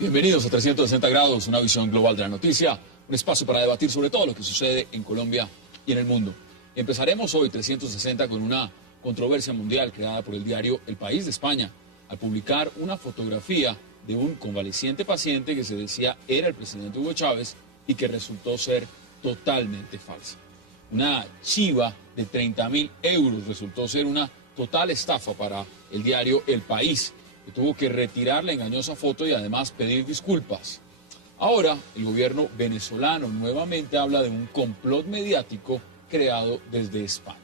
Bienvenidos a 360 grados, una visión global de la noticia, un espacio para debatir sobre todo lo que sucede en Colombia y en el mundo. Empezaremos hoy 360 con una controversia mundial creada por el diario El País de España, al publicar una fotografía de un convaleciente paciente que se decía era el presidente Hugo Chávez y que resultó ser totalmente falsa. Una chiva de 30.000 euros resultó ser una total estafa para el diario El País, que tuvo que retirar la engañosa foto y además pedir disculpas. Ahora, el gobierno venezolano nuevamente habla de un complot mediático creado desde España.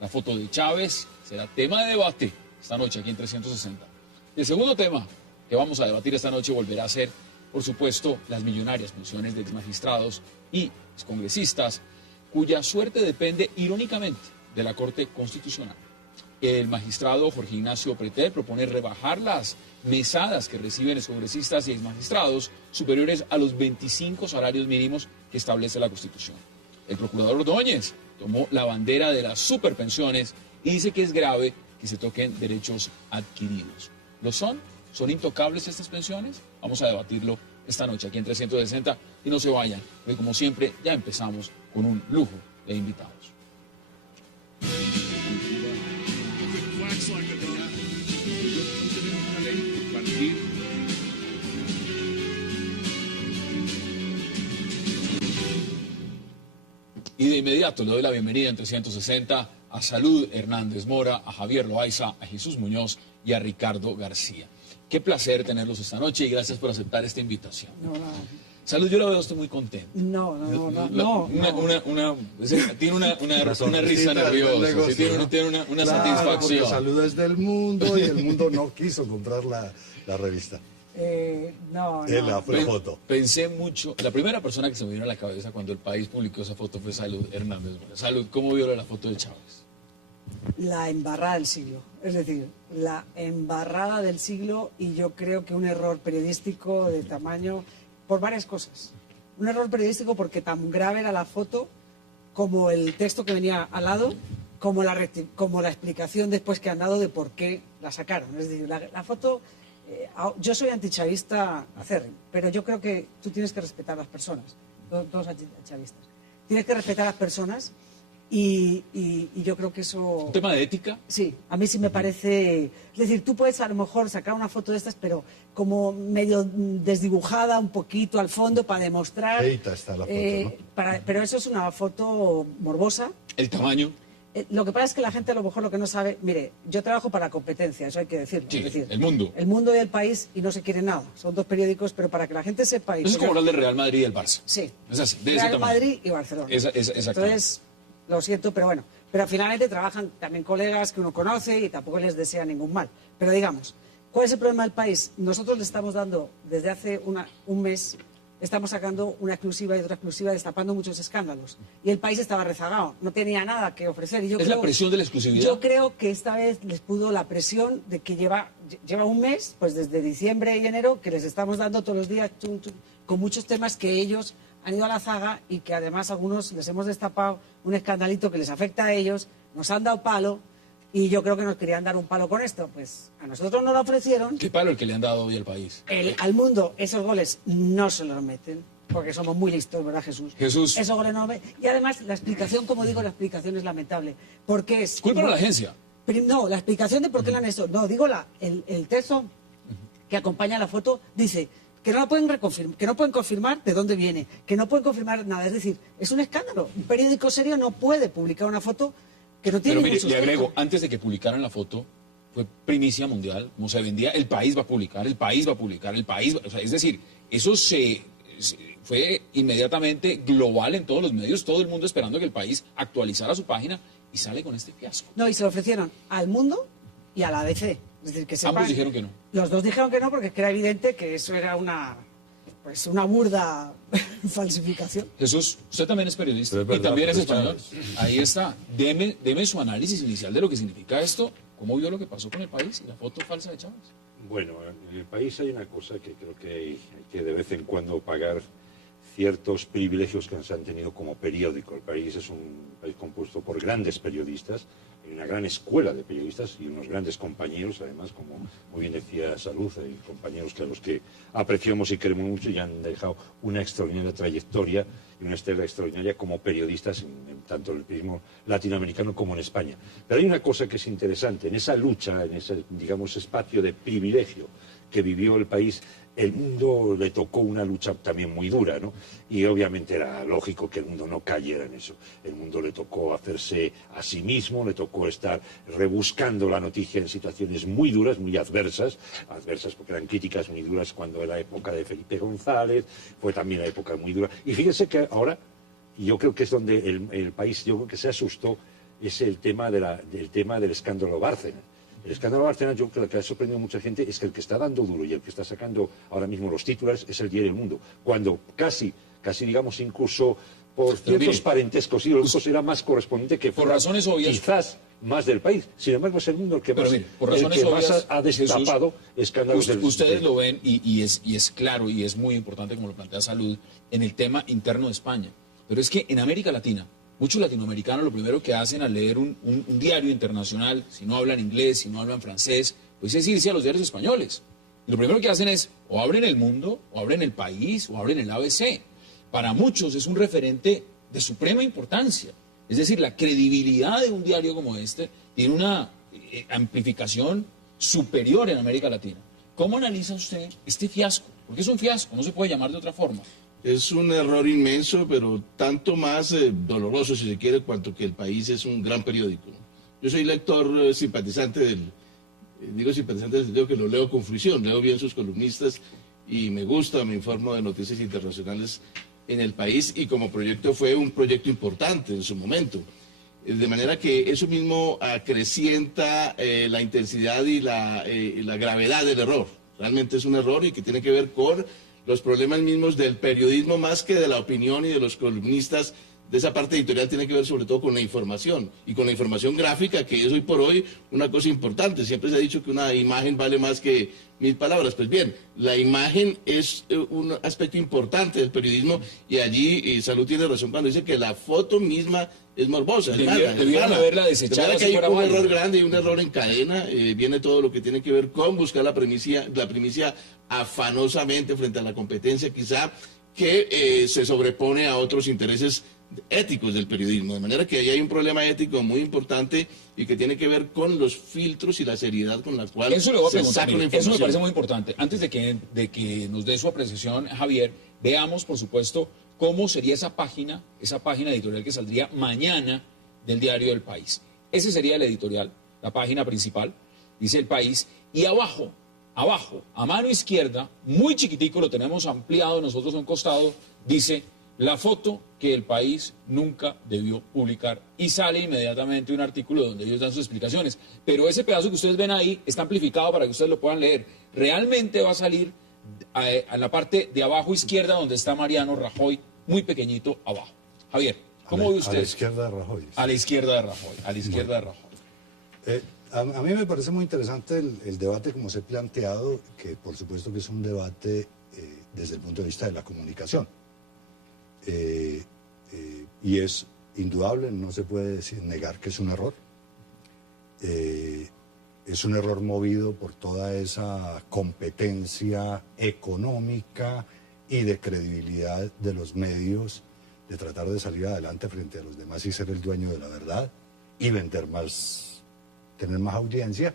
La foto de Chávez será tema de debate esta noche aquí en 360. Y el segundo tema que vamos a debatir esta noche volverá a ser, por supuesto, las millonarias pensiones de exmagistrados y excongresistas, cuya suerte depende irónicamente de la Corte Constitucional. El magistrado Jorge Ignacio Pretel propone rebajar las mesadas que reciben excongresistas y exmagistrados superiores a los 25 salarios mínimos que establece la Constitución. El procurador Ordóñez tomó la bandera de las superpensiones y dice que es grave que se toquen derechos adquiridos. ¿Lo son? ¿Son intocables estas pensiones? Vamos a debatirlo esta noche aquí en 360 y no se vayan, porque como siempre ya empezamos con un lujo de invitados. Y de inmediato le doy la bienvenida en 360 a Salud Hernández Mora, a Javier Loaiza, a Jesús Muñoz y a Ricardo García. Qué placer tenerlos esta noche y gracias por aceptar esta invitación. Salud, yo la veo a usted muy contento. No. Tiene una risa nerviosa, sí, tiene una satisfacción. Salud es del mundo y el mundo no quiso comprar la revista. La foto. Pensé mucho, la primera persona que se me vino a la cabeza cuando El País publicó esa foto fue Salud Hernández Mora. Salud, ¿cómo vio la foto de Chávez? La embarrada del siglo, es decir, la embarrada del siglo, y yo creo que un error periodístico de tamaño, por varias cosas. Un error periodístico porque tan grave era la foto como el texto que venía al lado, como la explicación después que han dado de por qué la sacaron. Es decir, la foto, yo soy antichavista acérrimo, pero yo creo que tú tienes que respetar a las personas, todos antichavistas. Tienes que respetar a las personas. Y yo creo que eso... ¿Un tema de ética? Sí, a mí sí me parece... Es decir, tú puedes a lo mejor sacar una foto de estas, pero como medio desdibujada un poquito al fondo para demostrar... Feita está la foto, ¿no? Pero eso es una foto morbosa. ¿El tamaño? Lo que pasa es que la gente a lo mejor lo que no sabe... Mire, yo trabajo para Competencia, eso hay que decirlo. Sí, es decir, El Mundo. El Mundo y El País, y no se quiere nada. Son dos periódicos, pero para que la gente sepa... Eso es como hablar del Real Madrid y el Barça. Sí. Es así, de Real ese tamaño. Madrid y Barcelona. Exactamente. Entonces... Lo siento, pero bueno. Pero finalmente trabajan también colegas que uno conoce y tampoco les desea ningún mal. Pero digamos, ¿cuál es el problema del país? Nosotros le estamos dando, desde hace un mes, estamos sacando una exclusiva y otra exclusiva, destapando muchos escándalos. Y el país estaba rezagado, no tenía nada que ofrecer. Y ¿Es la presión de la exclusividad? Yo creo que esta vez les pudo la presión de que lleva un mes, pues desde diciembre y enero, que les estamos dando todos los días con muchos temas que ellos han ido a la zaga y que además algunos les hemos destapado un escandalito que les afecta a ellos, nos han dado palo y yo creo que nos querían dar un palo con esto. Pues a nosotros no lo ofrecieron. ¿Qué palo el que le han dado hoy al país? Al Mundo esos goles no se los meten, porque somos muy listos, ¿verdad, Jesús? Jesús. Esos goles no los meten. Y además la explicación, como digo, la explicación es lamentable. Porque es... ¿Culpa a la agencia? No, la explicación de por qué la han hecho. No, digo el texto que acompaña la foto dice... que no pueden confirmar de dónde viene, que no pueden confirmar nada. Es decir, es un escándalo. Un periódico serio no puede publicar una foto que no tiene ningún sustento. Le agrego, antes de que publicaran la foto, fue primicia mundial, como se vendía, El País va a publicar, El País va a publicar, El País... O sea, es decir, eso fue inmediatamente global en todos los medios, todo el mundo esperando que El País actualizara su página y sale con este fiasco. No, y se lo ofrecieron al Mundo y a la ABC. Es decir, que sepan, ambos dijeron que no. Los dos dijeron que no porque es que era evidente que eso era una burda falsificación. Jesús, usted también es periodista Es verdad, y también es pero español. Ahí está. Deme su análisis inicial de lo que significa esto. ¿Cómo vio lo que pasó con El País y la foto falsa de Chávez? Bueno, en El País hay una cosa que creo que hay que de vez en cuando pagar ciertos privilegios que se han tenido como periódico. El país es un país compuesto por grandes periodistas, una gran escuela de periodistas y unos grandes compañeros, además, como muy bien decía Salud, hay compañeros que a los que apreciamos y queremos mucho y han dejado una extraordinaria trayectoria y una estela extraordinaria como periodistas, tanto en el periodismo latinoamericano como en España. Pero hay una cosa que es interesante, en esa lucha, en ese, digamos, espacio de privilegio que vivió el país, el mundo le tocó una lucha también muy dura, ¿no? Y obviamente era lógico que el mundo no cayera en eso. El mundo le tocó hacerse a sí mismo, le tocó estar rebuscando la noticia en situaciones muy duras, muy adversas porque eran críticas muy duras cuando era la época de Felipe González, fue también la época muy dura. Y fíjense que ahora, y yo creo que es donde el país, yo creo que se asustó, es el tema del escándalo Bárcenas. El escándalo Bárcenas, yo creo que lo que ha sorprendido a mucha gente es que el que está dando duro y el que está sacando ahora mismo los titulares es el diario El Mundo, cuando casi digamos, incluso por ciertos parentescos ideológicos era más correspondiente que por razones obvias, quizás más del país. Sin embargo, es El Mundo el que más, más ha destapado escándalos del ustedes lo ven y es claro y es muy importante, como lo plantea Salud, en el tema interno de España. Pero es que en América Latina, muchos latinoamericanos lo primero que hacen al leer un diario internacional, si no hablan inglés, si no hablan francés, pues es irse a los diarios españoles. Y lo primero que hacen es o abren El Mundo, o abren El País, o abren el ABC. Para muchos es un referente de suprema importancia. Es decir, la credibilidad de un diario como este tiene una amplificación superior en América Latina. ¿Cómo analiza usted este fiasco? Porque es un fiasco, no se puede llamar de otra forma. Es un error inmenso, pero tanto más doloroso, si se quiere, cuanto que El País es un gran periódico. Yo soy lector simpatizante digo simpatizante del sentido que lo leo con fruición, leo bien sus columnistas y me gusta, me informo de noticias internacionales en El País y como proyecto fue un proyecto importante en su momento. De manera que eso mismo acrecienta la intensidad y la gravedad del error. Realmente es un error y que tiene que ver con los problemas mismos del periodismo más que de la opinión y de los columnistas. De esa parte editorial tiene que ver sobre todo con la información y con la información gráfica, que es hoy por hoy una cosa importante. Siempre se ha dicho que una imagen vale más que 1000 palabras. Pues bien, la imagen es un aspecto importante del periodismo y allí Salud tiene razón cuando dice que la foto misma es morbosa. Debieron haberla desechado. De que hay un error grande y un error en cadena. Viene todo lo que tiene que ver con buscar la primicia afanosamente frente a la competencia, quizá que se sobrepone a otros intereses éticos del periodismo, de manera que ahí hay un problema ético muy importante y que tiene que ver con los filtros y la seriedad con la cual se saca la información. Eso me parece muy importante. Antes de que nos dé su apreciación, Javier, veamos, por supuesto, cómo sería esa página editorial que saldría mañana del diario El País. Ese sería el editorial, la página principal, dice El País, y abajo, a mano izquierda, muy chiquitico, lo tenemos ampliado nosotros a un costado, dice la foto que El País nunca debió publicar, y sale inmediatamente un artículo donde ellos dan sus explicaciones. Pero ese pedazo que ustedes ven ahí está amplificado para que ustedes lo puedan leer. Realmente va a salir a la parte de abajo izquierda donde está Mariano Rajoy, muy pequeñito abajo. Javier, ¿cómo ve usted? A la izquierda de Rajoy. A la izquierda de Rajoy, a la izquierda de Rajoy. A mí me parece muy interesante el debate como se ha planteado, que por supuesto que es un debate desde el punto de vista de la comunicación. Y es indudable, no se puede negar que es un error. Es un error movido por toda esa competencia económica y de credibilidad de los medios, de tratar de salir adelante frente a los demás y ser el dueño de la verdad y vender más, tener más audiencia.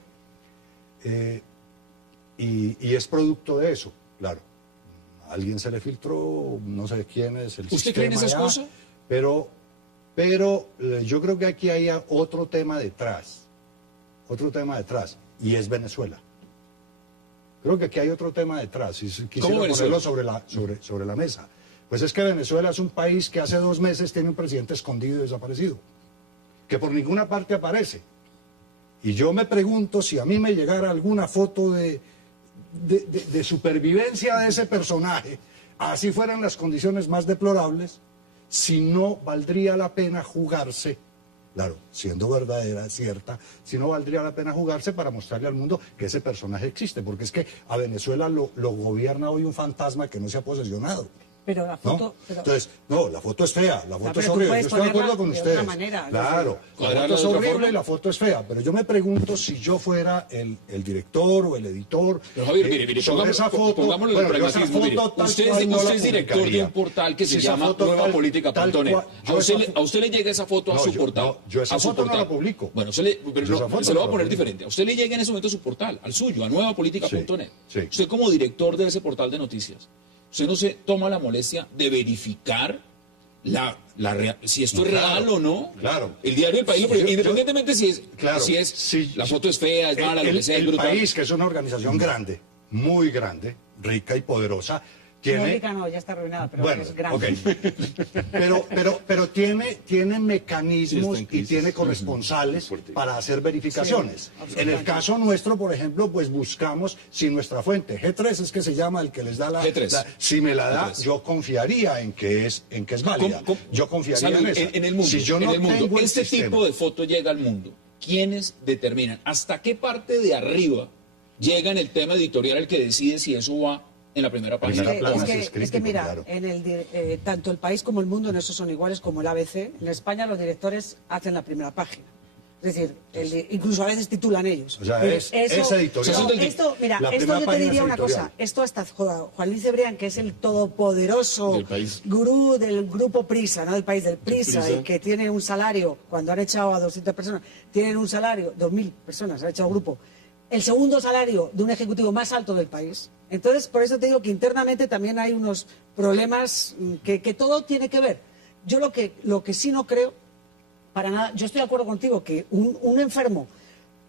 Y es producto de eso, claro. A alguien se le filtró, no sé quién es el sistema. ¿Usted cree en esas cosas? Pero yo creo que aquí hay otro tema detrás, y es Venezuela. Creo que aquí hay otro tema detrás, y quisiera ponerlo sobre la mesa. Pues es que Venezuela es un país que hace 2 meses tiene un presidente escondido y desaparecido, que por ninguna parte aparece. Y yo me pregunto si a mí me llegara alguna foto de supervivencia de ese personaje, así fueran las condiciones más deplorables, si no valdría la pena jugarse, claro, siendo verdadera, cierta, si no valdría la pena jugarse para mostrarle al mundo que ese personaje existe, porque es que a Venezuela lo gobierna hoy un fantasma que no se ha posesionado. Pero la ¿no? foto... pero- Entonces, no, la foto es fea, la foto pero es tú horrible. Yo puedes estoy de acuerdo ponerla con de ustedes. otra manera, es Claro, decir, la cuadrarla foto es de otra horrible forma. y la foto es fea, pero yo me pregunto si yo fuera el director o el editor Pero Javier, mire, sobre esa foto. pongámoslo en el Bueno, yo esa pragmatismo, mire. foto tal Usted cual no la es director de publicaría. un portal que se Si esa llama foto tal nuevapolítica.net. cual- yo esa fo- A usted le llega esa foto a No, su yo- portal. no, yo esa a su foto no portal. la publico. Bueno, pero Yo esa no, foto se lo no voy a la poner publico. diferente. A usted le llega en ese momento a su portal, al suyo, a nuevapolítica.net. Sí, sí. Usted como director de ese portal de noticias, usted no se toma la molestia de verificar si esto es Claro, real o no. claro. El diario El País, Sí, yo- independientemente Claro, si es sí, la foto es fea, es mala, lo que sea, es el brutal. país, que es una organización grande, muy grande, rica y poderosa, tiene... Mónica no, ya está arruinada, pero Bueno, es grande. ok. pero tiene mecanismos Sí, está en y crisis. tiene corresponsales para hacer verificaciones. Sí, En el absolutamente. caso nuestro, por ejemplo, pues buscamos si nuestra fuente, G3 es que se llama el que les da G3. si me la da, G3. yo confiaría en que es válida. Yo confiaría Salud, en esa. en el mundo, Si yo no en el mundo, tengo el este sistema- tipo de foto llega al mundo. ¿Quiénes determinan? ¿Hasta qué parte de arriba llega en el tema editorial el que decide si eso va en la primera página? Primera plana, sí, es Es que crítico, mira, claro. tanto el país como el mundo en eso son iguales como el ABC. En España los directores hacen la primera página. Es decir, incluso a veces titulan ellos. O sea, Pero es editorial. No, esto, mira, La esto primera yo te página diría es una editorial. cosa. Esto hasta Juan Luis Cebrián, que es el todopoderoso Del país. gurú del grupo Prisa, ¿no? Del país del Prisa, Prisa. y que tiene un salario, cuando han echado a 200 personas, tienen un salario, 2.000 personas, han echado grupo, el segundo salario de un ejecutivo más alto del país. Entonces, por eso te digo que internamente también hay unos problemas que todo tiene que ver. Yo lo que sí no creo, para nada, yo estoy de acuerdo contigo que un enfermo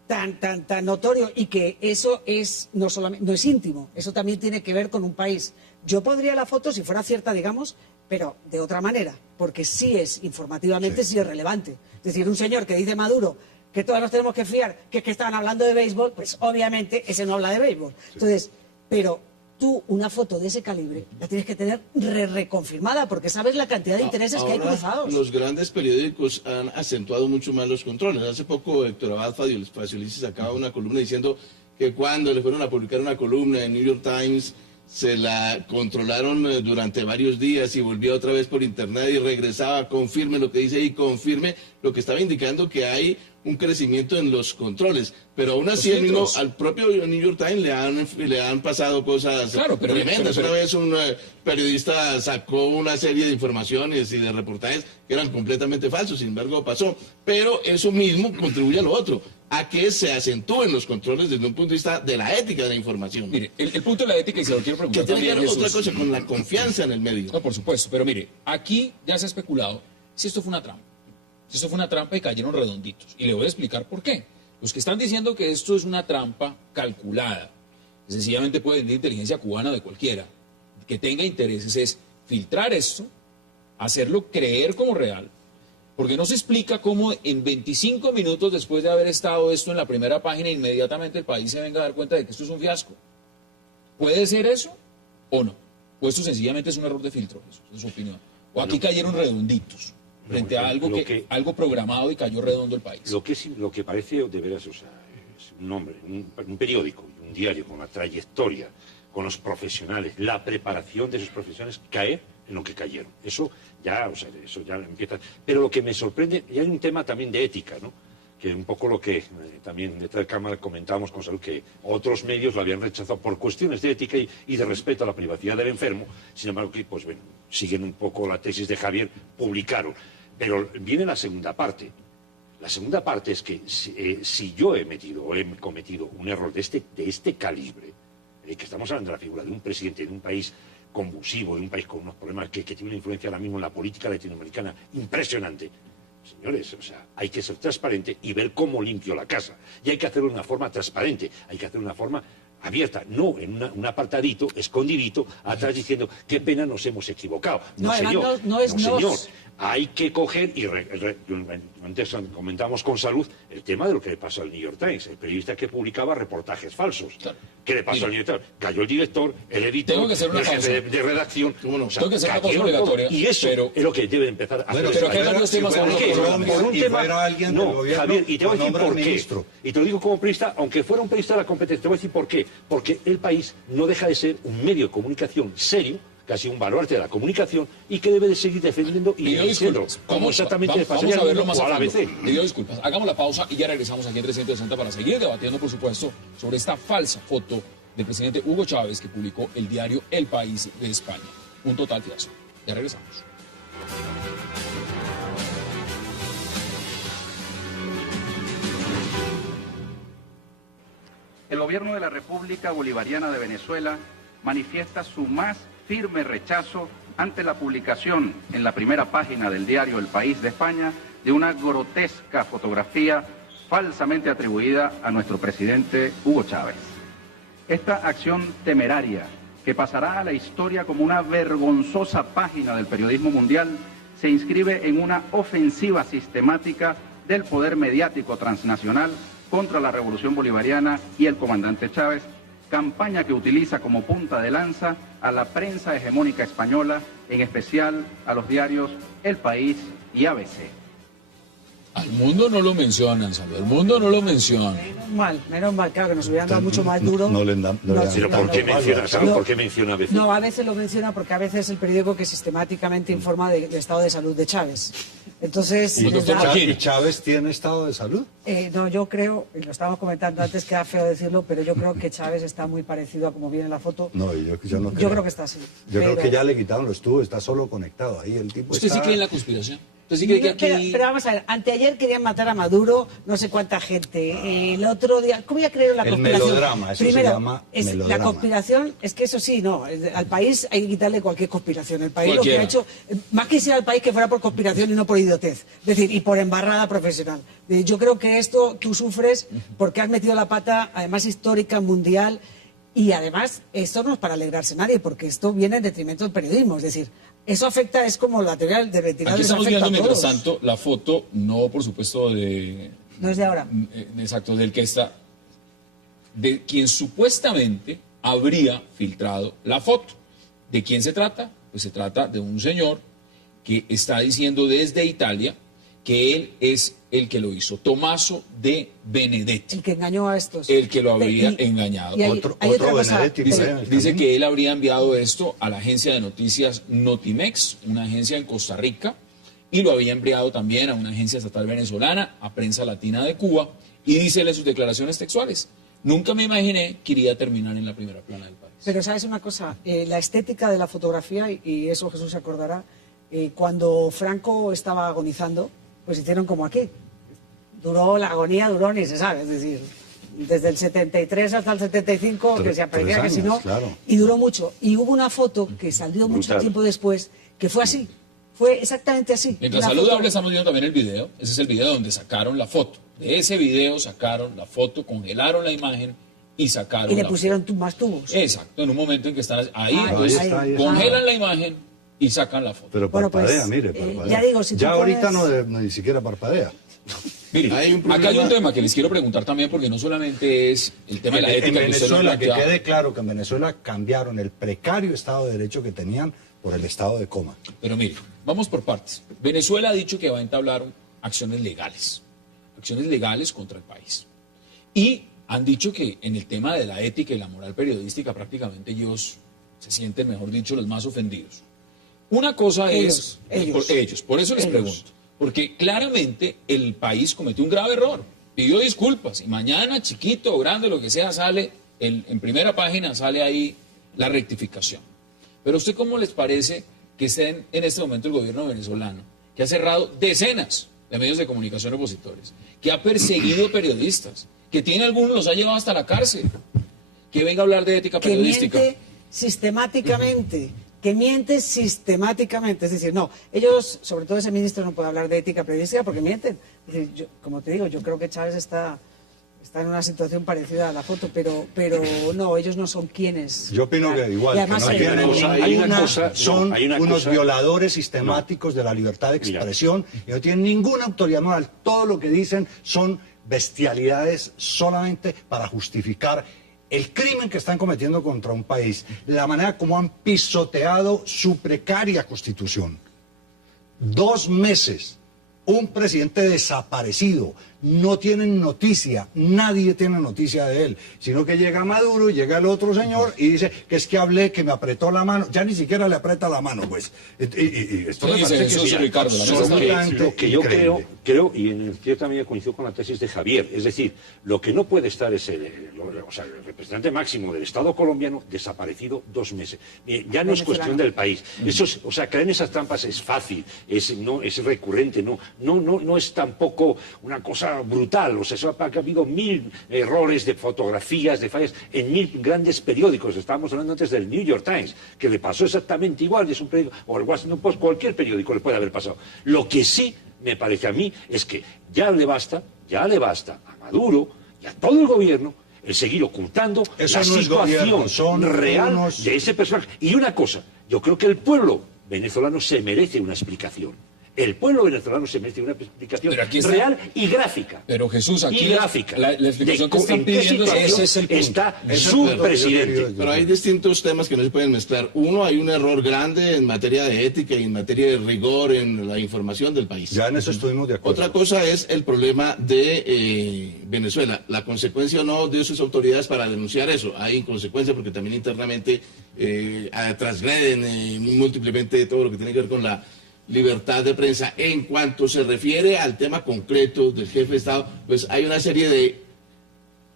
tan notorio y que eso es no es íntimo, eso también tiene que ver con un país. Yo pondría la foto si fuera cierta, digamos, pero de otra manera, porque sí es informativamente, sí es relevante. Es decir, un señor que dice Maduro que todos nos tenemos que fiar, que es que estaban hablando de béisbol, pues obviamente ese no habla de béisbol. Entonces, pero tú una foto de ese calibre la tienes que tener reconfirmada, porque sabes la cantidad de intereses que hay Ahora, cruzados. los grandes periódicos han acentuado mucho más los controles. Hace poco Héctor Abad Faciolici sacaba una columna diciendo que cuando le fueron a publicar una columna en New York Times, se la controlaron durante varios días y volvía otra vez por internet y regresaba, confirme lo que dice y confirme lo que estaba indicando que hay un crecimiento en los controles. Pero aún así al propio New York Times le han pasado cosas Claro, pero- tremendas. pero- Una vez un periodista sacó una serie de informaciones y de reportajes que eran completamente falsos, sin embargo pasó. Pero eso mismo contribuye a lo otro, a que se acentúen los controles desde un punto de vista de la ética de la información. Mire, el punto de la ética, y se lo quiero Que preguntar tiene que también, ver otra Jesús. cosa con la confianza en el medio. No, por supuesto, pero mire, aquí ya se ha especulado si esto fue una trampa. Si esto fue una trampa y cayeron redonditos. Y le voy a explicar por qué. Los que están diciendo que esto es una trampa calculada, que sencillamente puede venir inteligencia cubana de cualquiera, que tenga intereses, es filtrar esto, hacerlo creer como real, porque no se explica cómo en 25 minutos después de haber estado esto en la primera página, inmediatamente el país se venga a dar cuenta de que esto es un fiasco. ¿Puede ser eso o no? O esto sencillamente es un error de filtro, eso es su opinión. O aquí cayeron redonditos frente a algo algo programado y cayó redondo el país. Lo que parece de veras, o sea, es un hombre, un periódico, un diario con la trayectoria, con los profesionales, la preparación de esos profesionales, caer en lo que cayeron. Eso ya empieza. Pero lo que me sorprende, y hay un tema también de ética, ¿no? Que un poco lo que también detrás de cámara comentábamos con Salud, que otros medios lo habían rechazado por cuestiones de ética y de respeto a la privacidad del enfermo. Sin embargo, que pues bueno, siguen un poco la tesis de Javier, publicaron. Pero viene la segunda parte. La segunda parte es que si yo he cometido un error de este calibre, que estamos hablando de la figura de un presidente de un país convulsivo, de un país con unos problemas que tiene una influencia ahora mismo en la política latinoamericana impresionante. Señores, o sea, hay que ser transparente y ver cómo limpio la casa. Y hay que hacerlo de una forma transparente, hay que hacerlo de una forma abierta, no en un apartadito, escondidito, atrás diciendo, qué pena nos hemos equivocado. No, señor, no es señor. Hay que coger, y antes comentábamos con Salud, el tema de lo que le pasó al New York Times, el periodista que publicaba reportajes falsos. Claro. ¿Qué le pasó al New York Times? Cayó el director, el editor, Tengo que hacer una el jefe pausa. de redacción. Tengo que hacer una pausa cayeron obligatoria, todos. Y eso pero- es lo que debe empezar a hacer. pero que hagan los temas fuera a uno Colombia por un y tema, fuera alguien no, del gobierno, Javier, y te voy a lo decir nombra por el qué. ministro. Y te lo digo como periodista, aunque fuera un periodista de la competencia, te voy a decir por qué. Porque el país no deja de ser un medio de comunicación serio, casi un baluarte de la comunicación y que debe de seguir defendiendo y diciendo cómo exactamente le pasaría vamos a verlo más a a la fondo. ABC. Le pido disculpas. Hagamos la pausa y ya regresamos aquí en 360 para seguir debatiendo, por supuesto, sobre esta falsa foto del presidente Hugo Chávez que publicó el diario El País de España. Un total fiasco. Ya regresamos. El gobierno de la República Bolivariana de Venezuela manifiesta su más firme rechazo ante la publicación en la primera página del diario El País de España de una grotesca fotografía falsamente atribuida a nuestro presidente Hugo Chávez. Esta acción temeraria, que pasará a la historia como una vergonzosa página del periodismo mundial, se inscribe en una ofensiva sistemática del poder mediático transnacional contra la Revolución Bolivariana y el comandante Chávez, campaña que utiliza como punta de lanza a la prensa hegemónica española, en especial a los diarios El País y ABC. Al mundo no lo mencionan, Salud. El mundo no lo menciona. Menos mal, claro, que nos hubieran dado mucho más duro. No le dan. Pero ¿por qué menciona? ¿Sabes por qué menciona a veces? No, a veces lo menciona porque a veces es el periódico que sistemáticamente informa del estado de salud de Chávez. Entonces, ¿Y doctor Chávez? ¿Y Chávez tiene estado de salud? no, yo creo, y lo estábamos comentando antes, queda feo decirlo, pero yo creo que Chávez está muy parecido a como viene en la foto. No, yo no creo. Yo creo que está así. Yo creo que ya le quitaron los tubos, está solo conectado ahí. El tipo ¿Usted está... sí cree en la conspiración? ¿Usted sí cree que aquí...? Pero vamos a ver, anteayer querían matar a Maduro, no sé cuánta gente. El otro día, ¿cómo voy a creer en la El conspiración? melodrama, eso Primero, se llama melodrama. La conspiración, es que eso sí, no, al país hay que quitarle cualquier conspiración. El país Cualquiera. lo que ha hecho, más quisiera el país que fuera por conspiración y no por idiotez, es decir, y por embarrada profesional. Yo creo que esto tú sufres porque has metido la pata, además histórica, mundial, y además esto no es para alegrarse nadie, porque esto viene en detrimento del periodismo, es decir, eso afecta, es como la teoría de retirada. Aquí estamos viendo, mientras tanto, la foto, no por supuesto de... No es de ahora. Exacto, del que está... De quien supuestamente habría filtrado la foto. ¿De quién se trata? Pues se trata de un señor que está diciendo desde Italia que él es el que lo hizo, Tommaso de Benedetti, El que engañó a estos. el que lo habría engañado. Y hay Otro otra cosa, Benedetti, Dice que él habría enviado esto a la agencia de noticias Notimex, una agencia en Costa Rica, y lo había enviado también a una agencia estatal venezolana, a Prensa Latina de Cuba, y dice en sus declaraciones textuales: nunca me imaginé que iría a terminar en la primera plana del país. Pero sabes una cosa, la estética de la fotografía, y eso Jesús se acordará, cuando Franco estaba agonizando, pues hicieron como aquí. La agonía duró ni se sabe, es decir, desde el 73 hasta el 75, que se apareciera que si no, claro. y duró mucho. Y hubo una foto que salió mucho Brutal. tiempo después, que fue así, fue exactamente así. Mientras Una Salud foto- habla, estamos viendo también el video. Ese es el video donde sacaron la foto. De ese video sacaron la foto, congelaron la imagen y sacaron Y le la pusieron foto. más tubos. Exacto, en un momento en que están ahí, Ah, entonces ahí está. congelan la imagen y sacan la foto. Pero Bueno, pues, parpadea, mire, parpadea. ya digo, si tú ya ahorita pones- ni siquiera parpadea. Mire, Hay un acá hay un problema. tema que les quiero preguntar también, porque no solamente es el tema de la En ética que usted nos Venezuela, que plantea. quede claro que en Venezuela cambiaron el precario Estado de Derecho que tenían por el estado de coma. Pero mire, vamos por partes. Venezuela ha dicho que va a entablar acciones legales contra el país. Y han dicho que en el tema de la ética y la moral periodística prácticamente ellos se sienten, mejor dicho, los más ofendidos. Una cosa Ellos, es... Por eso les pregunto. Porque claramente el país cometió un grave error. Pidió disculpas y mañana, chiquito o grande, lo que sea, sale, en primera página sale ahí la rectificación. Pero ¿a usted cómo les parece que esté en este momento el gobierno venezolano, que ha cerrado decenas de medios de comunicación opositores, que ha perseguido periodistas, que tiene algunos, los ha llevado hasta la cárcel, que venga a hablar de ética que periodística? miente sistemáticamente, es decir, no, ellos, sobre todo ese ministro, no puede hablar de ética periodística porque mienten. Es decir, como te digo, yo creo que Chávez está en una situación parecida a la foto, pero no, ellos no son quienes. Yo opino que igual, Y que además no hay tienen hay una cosa, son hay una unos cosa- violadores sistemáticos de la libertad de expresión y no tienen ninguna autoridad moral. Todo lo que dicen son bestialidades solamente para justificar el crimen que están cometiendo contra un país, la manera como han pisoteado su precaria constitución. 2 meses, un presidente desaparecido, no tienen noticia, nadie tiene noticia de él, sino que llega Maduro, llega el otro señor y dice que es que hablé, que me apretó la mano, ya ni siquiera le aprieta la mano, pues. Y esto me parece que sí, Ricardo, lo que yo creo, y en cierta medida coincido con la tesis de Javier, es decir, lo que no puede estar es el representante máximo del Estado colombiano desaparecido 2 meses. Ya no es cuestión del país. Eso es, caer en esas trampas es fácil, es recurrente, no es tampoco una cosa brutal. Ha habido 1000 errores de fotografías, de fallas, en 1000 grandes periódicos. Estábamos hablando antes del New York Times, que le pasó exactamente igual, y es un periódico, o el Washington Post, cualquier periódico le puede haber pasado. Lo que sí me parece a mí es que ya le basta a Maduro y a todo el gobierno el seguir ocultando la situación real de ese personaje. Y una cosa, yo creo que el pueblo venezolano se merece una explicación. El pueblo venezolano se merece una explicación real y gráfica. Pero Jesús, aquí la explicación que están pidiendo ese es el punto. Está su presidente. Pero hay distintos temas que no se pueden mezclar. Uno, hay un error grande en materia de ética y en materia de rigor en la información del país. Ya en eso estuvimos de acuerdo. Otra cosa es el problema de Venezuela. La consecuencia o no de sus autoridades para denunciar eso. Hay inconsecuencia porque también internamente transgreden múltiplemente todo lo que tiene que ver con la libertad de prensa. En cuanto se refiere al tema concreto del jefe de Estado, pues hay una serie de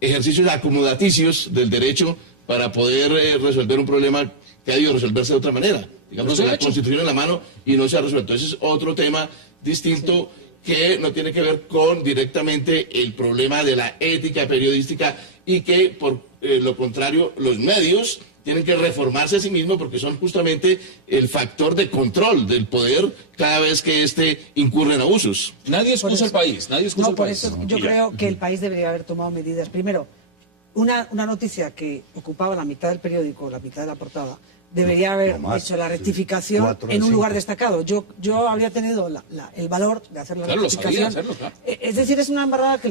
ejercicios acomodaticios del derecho para poder resolver un problema que ha debido resolverse de otra manera. Digamos, la Constitución en la mano y no se ha resuelto. Ese es otro tema distinto que no tiene que ver con directamente el problema de la ética periodística y que, por lo contrario, los medios tienen que reformarse a sí mismos porque son justamente el factor de control del poder cada vez que éste incurre en abusos. Nadie excusa al país, nadie excusa al país. Por eso yo creo que el país debería haber tomado medidas. Primero, una noticia que ocupaba la mitad del periódico, la mitad de la portada, debería haber hecho la rectificación en un lugar destacado. Yo habría tenido el valor de hacer la rectificación. Claro. Es decir, es una embarrada que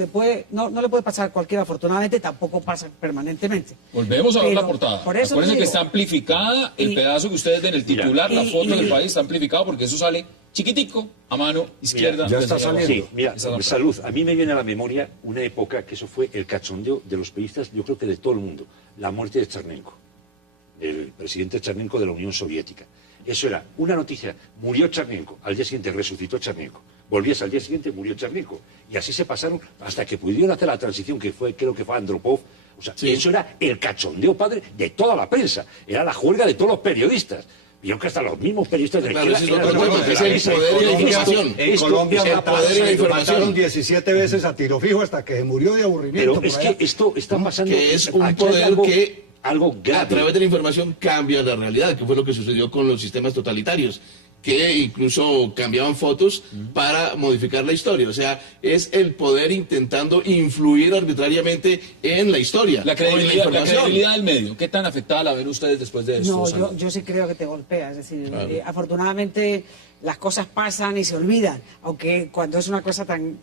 no le puede pasar a cualquiera, afortunadamente, tampoco pasa permanentemente. Volvemos a ver la portada. Por eso acuérdense que está amplificada, el pedazo que ustedes ven, el titular, la foto del país está amplificado porque eso sale chiquitico a mano izquierda. Ya está saliendo. Sí, mira, Salud, a mí me viene a la memoria una época que eso fue el cachondeo de los periodistas, yo creo que de todo el mundo, la muerte de Chernenko, el presidente Chernenko de la Unión Soviética. Eso era una noticia, murió Chernenko, al día siguiente resucitó Chernenko, volvías al día siguiente, murió Chernenko, y así se pasaron hasta que pudieron hacer la transición que fue, creo que fue Andropov. O sea, eso era el cachondeo padre de toda la prensa, era la juerga de todos los periodistas. Yo creo que hasta los mismos periodistas de es el poder y la información. En Colombia mataron 17 veces a tiro fijo hasta que se murió de aburrimiento. Pero es que esto está pasando. Que es un poder que algo grave. A través de la información cambia la realidad, que fue lo que sucedió con los sistemas totalitarios, que incluso cambiaban fotos para modificar la historia. O sea, es el poder intentando influir arbitrariamente en la historia. La credibilidad del medio, ¿qué tan afectada la ven ustedes después de esto? No, yo sí creo que te golpea. Es decir, afortunadamente las cosas pasan y se olvidan, aunque cuando es una cosa tan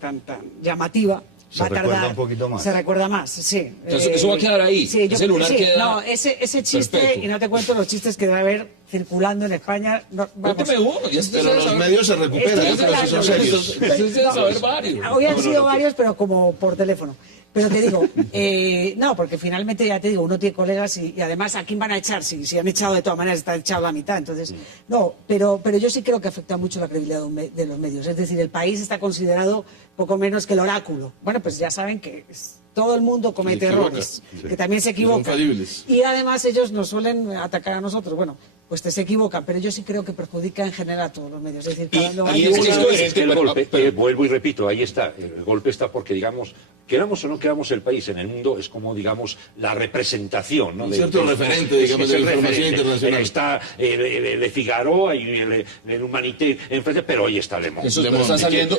llamativa, se recuerda un poquito más. Se recuerda más, sí. Entonces, eso va a quedar ahí. Sí, ese lunar queda. No, ese chiste, perfecto. Y no te cuento los chistes que debe haber circulando en España. Cuéntame uno. Pero los medios se recuperan, pero si son serios. Hoy han sido varios, pero como por teléfono. Pero te digo, no, porque finalmente ya te digo, uno tiene colegas y además ¿a quién van a echar? Si han echado de todas maneras, está echado la mitad. Entonces, no, pero yo sí creo que afecta mucho la credibilidad de los medios. Es decir, el país está considerado poco menos que el oráculo. Bueno, pues ya saben que todo el mundo comete errores, que también se equivocan. Y además ellos nos suelen atacar a nosotros. Bueno, pues se equivocan, pero yo sí creo que perjudica en general a todos los medios. Es decir, el golpe, vuelvo y repito, ahí está. El golpe está porque, digamos, queramos o no queramos, el país en el mundo es como, digamos, la representación, ¿no? Un cierto referente, digamos, de la información internacional. Está Le Figaro y el Humanité en Francia, pero hoy está Le Monde. Eso está saliendo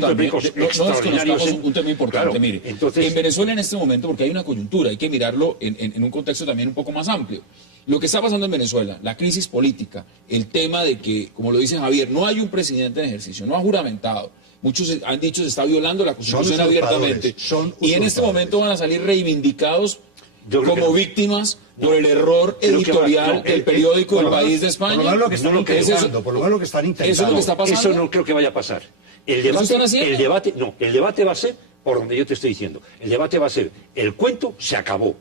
también. No desconozcamos un tema importante. Claro, mire, entonces, en Venezuela en este momento, porque hay una coyuntura, hay que mirarlo en un contexto también un poco más amplio. Lo que está pasando en Venezuela, la crisis política, el tema de que, como lo dice Javier, no hay un presidente en ejercicio, no ha juramentado. Muchos han dicho se está violando la Constitución abiertamente. Y en este momento van a salir reivindicados como víctimas por el error editorial del periódico El País de España. Por lo menos lo que están intentando, por lo menos lo que están intentando. Eso es lo que está pasando. Eso no creo que vaya a pasar. El debate va a ser por donde yo te estoy diciendo. El debate va a ser, el cuento se acabó.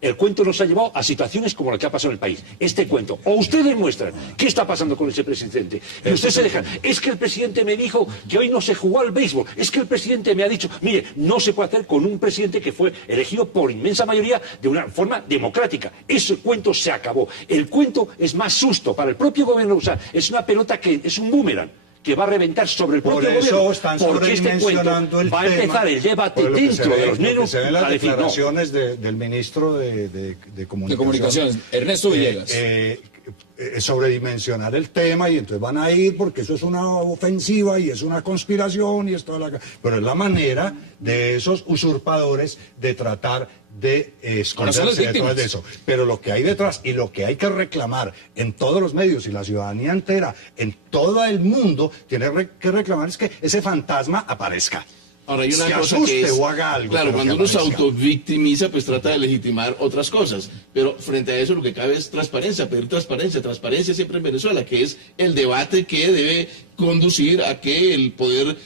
El cuento nos ha llevado a situaciones como la que ha pasado en el país. Este cuento. O ustedes muestran qué está pasando con ese presidente. Y ustedes se dejan. Es que el presidente me dijo que hoy no se jugó al béisbol. Es que el presidente me ha dicho, mire, no se puede hacer con un presidente que fue elegido por inmensa mayoría de una forma democrática. Ese cuento se acabó. El cuento es más susto para el propio gobierno. O sea, es una pelota que es un boomerang que va a reventar sobre el propio gobierno. Por eso están porque este cuento sobredimensionando va a empezar el debate dentro de los medios. Se ven las a decir, no. declaraciones del ministro de Comunicaciones, Ernesto Villegas. Sobredimensionar el tema y entonces van a ir porque eso es una ofensiva y es una conspiración y es toda la... Pero es la manera de esos usurpadores de tratar de esconderse detrás de eso. Pero lo que hay detrás y lo que hay que reclamar en todos los medios y la ciudadanía entera, en todo el mundo, tiene que reclamar es que ese fantasma aparezca. Ahora hay una se cosa asuste que es, o haga algo, claro, pero cuando que uno se aparezca. autovictimiza, pues trata de legitimar otras cosas, pero frente a eso lo que cabe es transparencia, pedir transparencia siempre en Venezuela, que es el debate que debe conducir a que el poder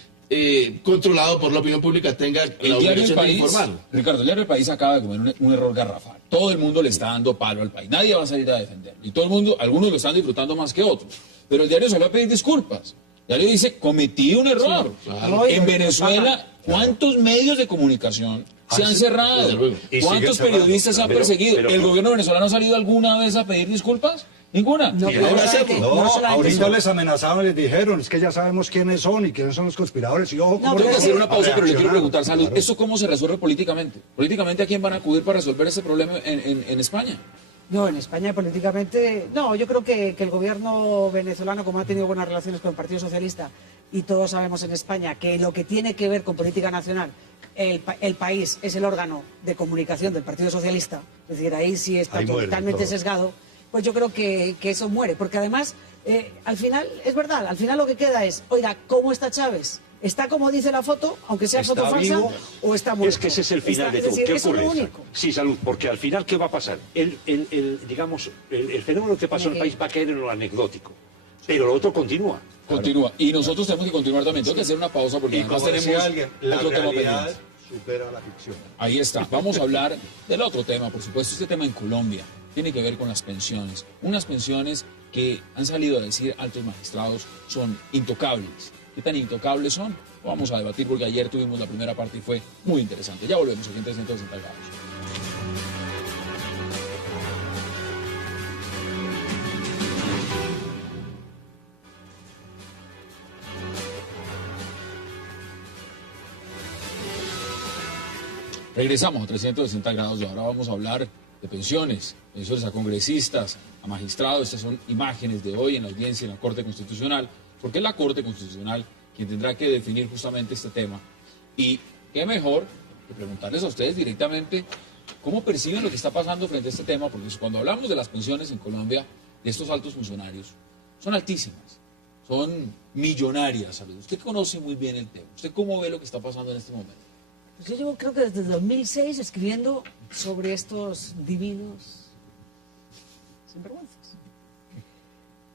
controlado por la opinión pública tenga la obligación de informar. Ricardo, el diario El País acaba de cometer un error garrafal. Todo el mundo le está dando palo al país. Nadie va a salir a defenderlo. Y todo el mundo, algunos lo están disfrutando más que otros. Pero el diario se va a pedir disculpas. El diario dice, cometí un error. Sí, claro. En Venezuela, ¿cuántos medios de comunicación se han cerrado? ¿Cuántos periodistas se han perseguido? ¿El gobierno venezolano ha salido alguna vez a pedir disculpas? Ninguna. No, Y ahora hacemos. No, solamente ahorita eso. les amenazaban, les dijeron, es que ya sabemos quiénes son y quiénes son los conspiradores. Y ojo, No, cómo Tengo que pero hacer una pausa, pero le quiero reaccionaron. preguntar, Salud, Claro. ¿esto cómo se resuelve políticamente? ¿Políticamente a quién van a acudir para resolver ese problema en España? No, en España políticamente, no, yo creo que el gobierno venezolano, como ha tenido buenas relaciones con el Partido Socialista, y todos sabemos en España que lo que tiene que ver con política nacional, el país es el órgano de comunicación del Partido Socialista, es decir, ahí sí está Ahí muere totalmente todo. sesgado, pues yo creo que eso muere, porque además, al final, es verdad, al final lo que queda es, oiga, ¿cómo está Chávez? ¿Está como dice la foto, aunque sea ¿Está foto falsa, vivo? o está muerto? Es que ese es el final de Es todo. decir, ¿Qué eso ocurre? es lo único. Sí, Salud, porque al final, ¿qué va a pasar? Digamos, el fenómeno que pasó en el país va a caer en lo anecdótico, pero lo otro continúa. Continúa. Y nosotros tenemos que continuar también. Tengo que hacer una pausa porque Y además como decía tenemos alguien, la otro tema realidad pendiente. supera la ficción. Ahí está. Vamos a hablar del otro tema, por supuesto. Este tema en Colombia tiene que ver con las pensiones. Unas pensiones que han salido a decir altos magistrados son intocables. ¿Qué tan intocables son? Lo vamos a debatir porque ayer tuvimos la primera parte y fue muy interesante. Ya volvemos aquí en 360 grados. Regresamos a 360 grados y ahora vamos a hablar de pensiones a congresistas, a magistrados. Estas son imágenes de hoy en la audiencia en la Corte Constitucional, porque es la Corte Constitucional quien tendrá que definir justamente este tema. Y qué mejor que preguntarles a ustedes directamente cómo perciben lo que está pasando frente a este tema, porque cuando hablamos de las pensiones en Colombia, de estos altos funcionarios, son altísimas, son millonarias. ¿Sabe? Usted conoce muy bien el tema. ¿Usted cómo ve lo que está pasando en este momento? Pues yo llevo creo que desde 2006 escribiendo sobre estos divinos sinvergüenzas.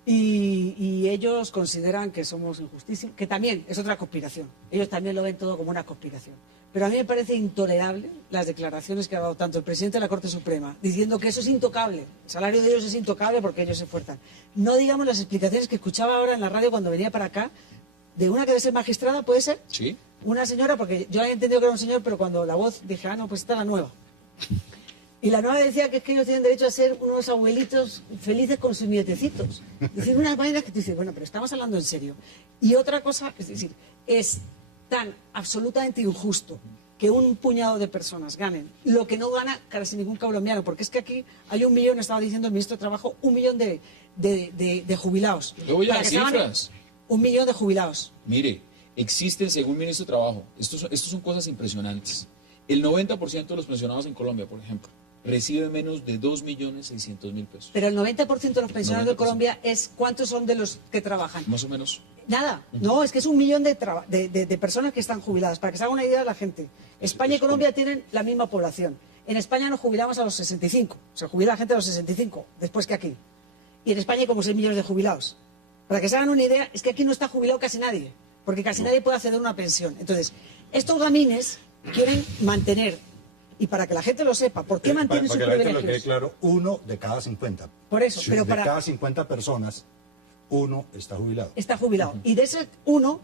Y ellos consideran que somos injustísimos, que también es otra conspiración. Ellos también lo ven todo como una conspiración. Pero a mí me parece intolerable las declaraciones que ha dado tanto el presidente de la Corte Suprema, diciendo que eso es intocable. El salario de ellos es intocable porque ellos se esfuerzan. No digamos las explicaciones que escuchaba ahora en la radio cuando venía para acá, de una que debe ser magistrada, ¿puede ser? Sí. Una señora, porque yo había entendido que era un señor, pero cuando la voz dije, ah, no, pues está la nueva. Y la nueva decía que es que ellos tienen derecho a ser unos abuelitos felices con sus nietecitos. Es decir, unas vainas que tú dices, bueno, pero estamos hablando en serio. Y otra cosa, es decir, es tan absolutamente injusto que un puñado de personas ganen lo que no gana casi ningún colombiano, porque es que aquí hay 1 millón, estaba diciendo el ministro de Trabajo, 1 millón de jubilados. Yo voy a Para las que se hagan cifras. 1 millón de jubilados. Mire, existen, según el ministro de Trabajo, estos son cosas impresionantes. El 90% de los pensionados en Colombia, por ejemplo, recibe menos de 2.600.000 pesos. Pero el 90% de los pensionados de 90%. Colombia es ¿cuántos son de los que trabajan? Más o menos. Nada, no, es que es 1 millón de personas que están jubiladas. Para que se haga una idea la gente. España y Colombia tienen la misma población. En España nos jubilamos a los 65. Se jubila la gente a los 65, después que aquí. Y en España hay como 6 millones de jubilados. Para que se hagan una idea, es que aquí no está jubilado casi nadie. Porque casi nadie puede acceder a una pensión. Entonces, estos gamines quieren mantener, y para que la gente lo sepa, ¿por qué mantienen sus para que la gente privilegios? lo quede claro, 1 de cada 50. Por eso, pero de cada 50 personas, 1 está jubilado. Está jubilado. Y de ese 1,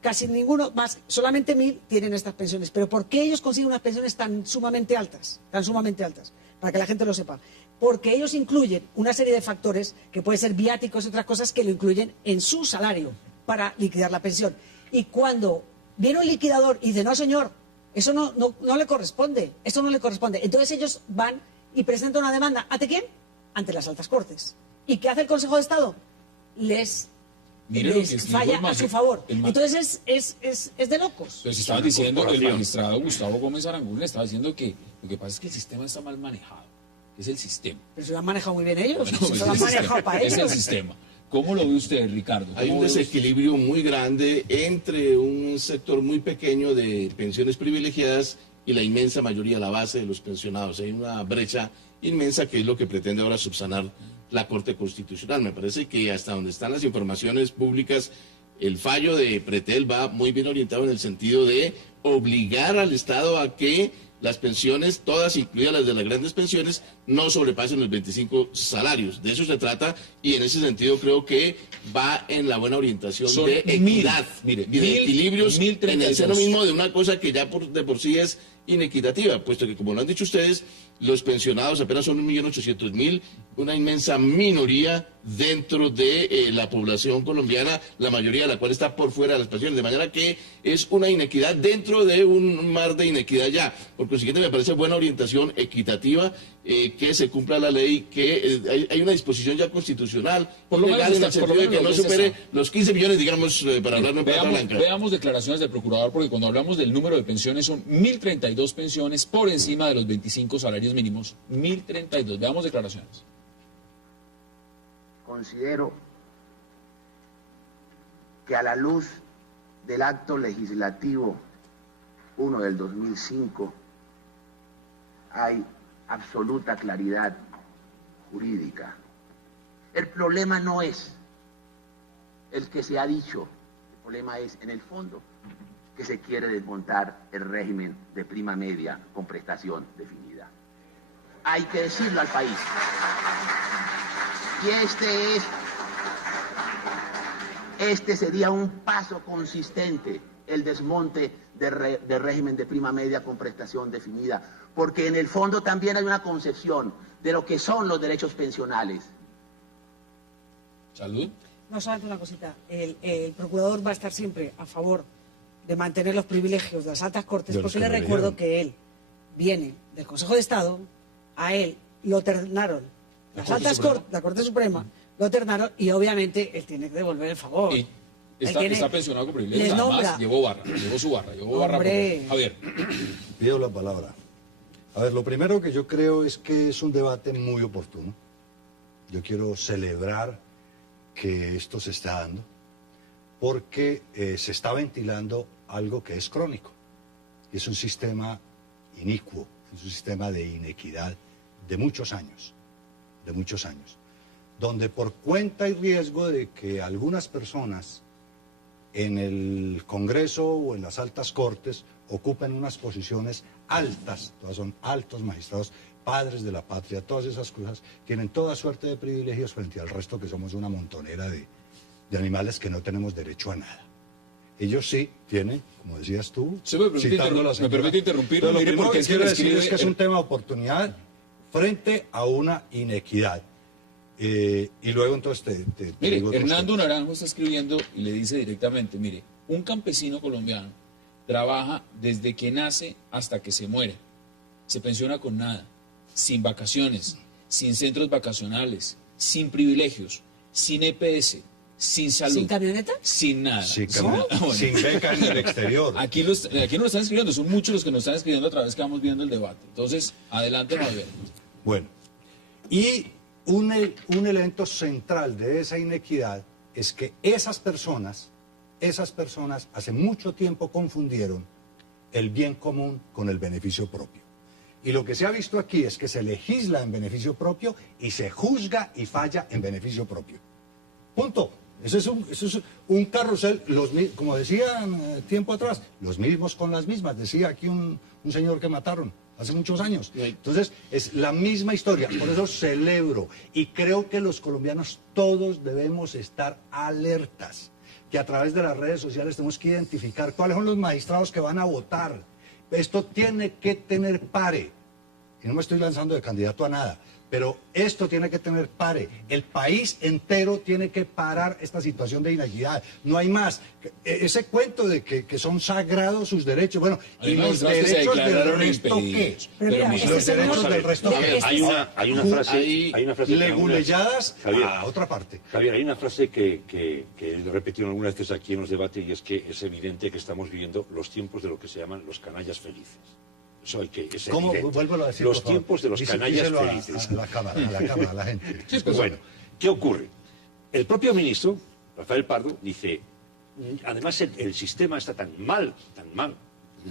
casi ninguno, más, solamente 1000 tienen estas pensiones. Pero ¿por qué ellos consiguen unas pensiones tan sumamente altas? Tan sumamente altas, para que la gente lo sepa. Porque ellos incluyen una serie de factores, que pueden ser viáticos y otras cosas, que lo incluyen en su salario para liquidar la pensión. Y cuando viene un liquidador y dice, no señor, eso no le corresponde, eso no le corresponde. Entonces ellos van y presentan una demanda. ¿Ante quién? Ante las altas cortes. ¿Y qué hace el Consejo de Estado? Les falla a su favor. Entonces es de locos. Pero si estaba diciendo el magistrado Gustavo Gómez Aranguren, le estaba diciendo que lo que pasa es que el sistema está mal manejado. Es el sistema. Pero se lo han manejado muy bien ellos. Bueno, se lo han manejado para ellos. Es el sistema. ¿Cómo lo ve usted, Ricardo? Hay un desequilibrio muy grande entre un sector muy pequeño de pensiones privilegiadas y la inmensa mayoría, la base de los pensionados. Hay una brecha inmensa que es lo que pretende ahora subsanar la Corte Constitucional. Me parece que hasta donde están las informaciones públicas, el fallo de Pretel va muy bien orientado en el sentido de obligar al Estado a que las pensiones, todas incluidas las de las grandes pensiones, no sobrepasen los 25 salarios. De eso se trata y en ese sentido creo que va en la buena orientación de equidad y de equilibrios en el seno mismo de una cosa que ya de por sí es inequitativa, puesto que, como lo han dicho ustedes, los pensionados apenas son 1.800.000, una inmensa minoría dentro de la población colombiana, la mayoría de la cual está por fuera de las pensiones, de manera que es una inequidad dentro de un mar de inequidad ya. Por consiguiente, me parece buena orientación equitativa, que se cumpla la ley, que hay una disposición ya constitucional, por lo legal, en el sentido de que no supere los 15 millones, digamos, para hablar en plata blanca. Veamos declaraciones del procurador, porque cuando hablamos del número de pensiones son 1.032 pensiones por encima de los 25 salarios mínimos. 1.032. Veamos declaraciones. Considero que a la luz del acto legislativo 1 del 2005 hay absoluta claridad jurídica. El problema no es el que se ha dicho, el problema es, en el fondo, que se quiere desmontar el régimen de prima media con prestación definida. Hay que decirlo al país. Y este sería un paso consistente, el desmonte del régimen de prima media con prestación definida, porque en el fondo también hay una concepción de lo que son los derechos pensionales. Salud. No, solamente una cosita. El procurador va a estar siempre a favor de mantener los privilegios de las altas cortes, porque le recuerdo que él viene del Consejo de Estado, a él lo ternaron las altas cortes, la Corte Suprema, lo ternaron y obviamente él tiene que devolver el favor. Y está pensionado con privilegios, además llevó su barra. Javier. Pido la palabra. A ver, lo primero que yo creo es que es un debate muy oportuno. Yo quiero celebrar que esto se está dando, porque se está ventilando algo que es crónico. Y es un sistema inicuo, es un sistema de inequidad de muchos años, donde por cuenta y riesgo de que algunas personas en el Congreso o en las altas cortes ocupen unas posiciones altas, todas son altos magistrados, padres de la patria, todas esas cosas, tienen toda suerte de privilegios frente al resto que somos una montonera de animales que no tenemos derecho a nada. Ellos sí tienen, como decías tú, me permite interrumpir. Lo primero que quiero decir es que es un tema de oportunidad frente a una inequidad. Y luego entonces mire, Hernando Naranjo está escribiendo y le dice directamente, mire, un campesino colombiano trabaja desde que nace hasta que se muere. Se pensiona con nada, sin vacaciones, sin centros vacacionales, sin privilegios, sin EPS, sin salud. ¿Sin camioneta? Sin nada. Sin beca en el exterior. Aquí no lo están escribiendo, son muchos los que nos están escribiendo a través que vamos viendo el debate. Entonces, adelante, Javier. Bueno, y un elemento central de esa inequidad es que esas personas hace mucho tiempo confundieron el bien común con el beneficio propio. Y lo que se ha visto aquí es que se legisla en beneficio propio y se juzga y falla en beneficio propio. Punto. Eso es un carrusel, como decían tiempo atrás, los mismos con las mismas, decía aquí un señor que mataron hace muchos años. Entonces, es la misma historia, por eso celebro, y creo que los colombianos todos debemos estar alertas, que a través de las redes sociales tenemos que identificar cuáles son los magistrados que van a votar. Esto tiene que tener pare, y no me estoy lanzando de candidato a nada, pero esto tiene que tener pare. El país entero tiene que parar esta situación de inequidad. No hay más. Ese cuento de que son sagrados sus derechos. Bueno, ¿y los derechos del resto qué? Los derechos del resto qué. Hay una frase leguleyadas a otra parte. Javier, hay una frase que he repetido algunas veces aquí en los debates, y es que es evidente que estamos viviendo los tiempos de lo que se llaman los canallas felices. Eso hay que es ¿Cómo? Vuélvelo a decir, los tiempos de los canallas felices. A la cámara, a la gente. Sí, pues bueno, ¿qué ocurre? El propio ministro, Rafael Pardo, dice, además el sistema está tan mal,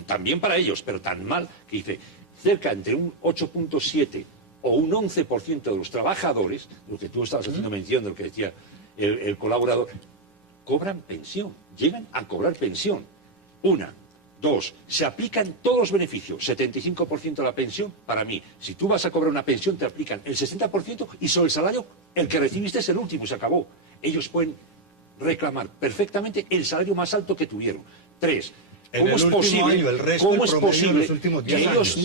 también para ellos, pero tan mal, que dice, cerca entre un 8.7 o un 11% de los trabajadores, lo que tú estabas haciendo mención de lo que decía el colaborador, cobran pensión, llegan a cobrar pensión. Una. Dos, se aplican todos los beneficios, 75% de la pensión para mí. Si tú vas a cobrar una pensión, te aplican el 60% y sobre el salario, el que recibiste es el último, se acabó. Ellos pueden reclamar perfectamente el salario más alto que tuvieron. Tres, ¿cómo es posible que ellos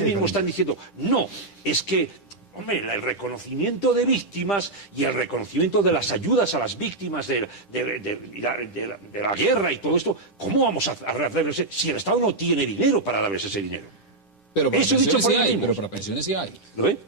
mismos están diciendo, no, es que... Hombre, el reconocimiento de víctimas y el reconocimiento de las ayudas a las víctimas de la guerra y todo esto, ¿cómo vamos a darles si el Estado no tiene dinero para darles ese dinero? Pero para pensiones sí hay, pero para pensiones sí hay. ¿Lo ve?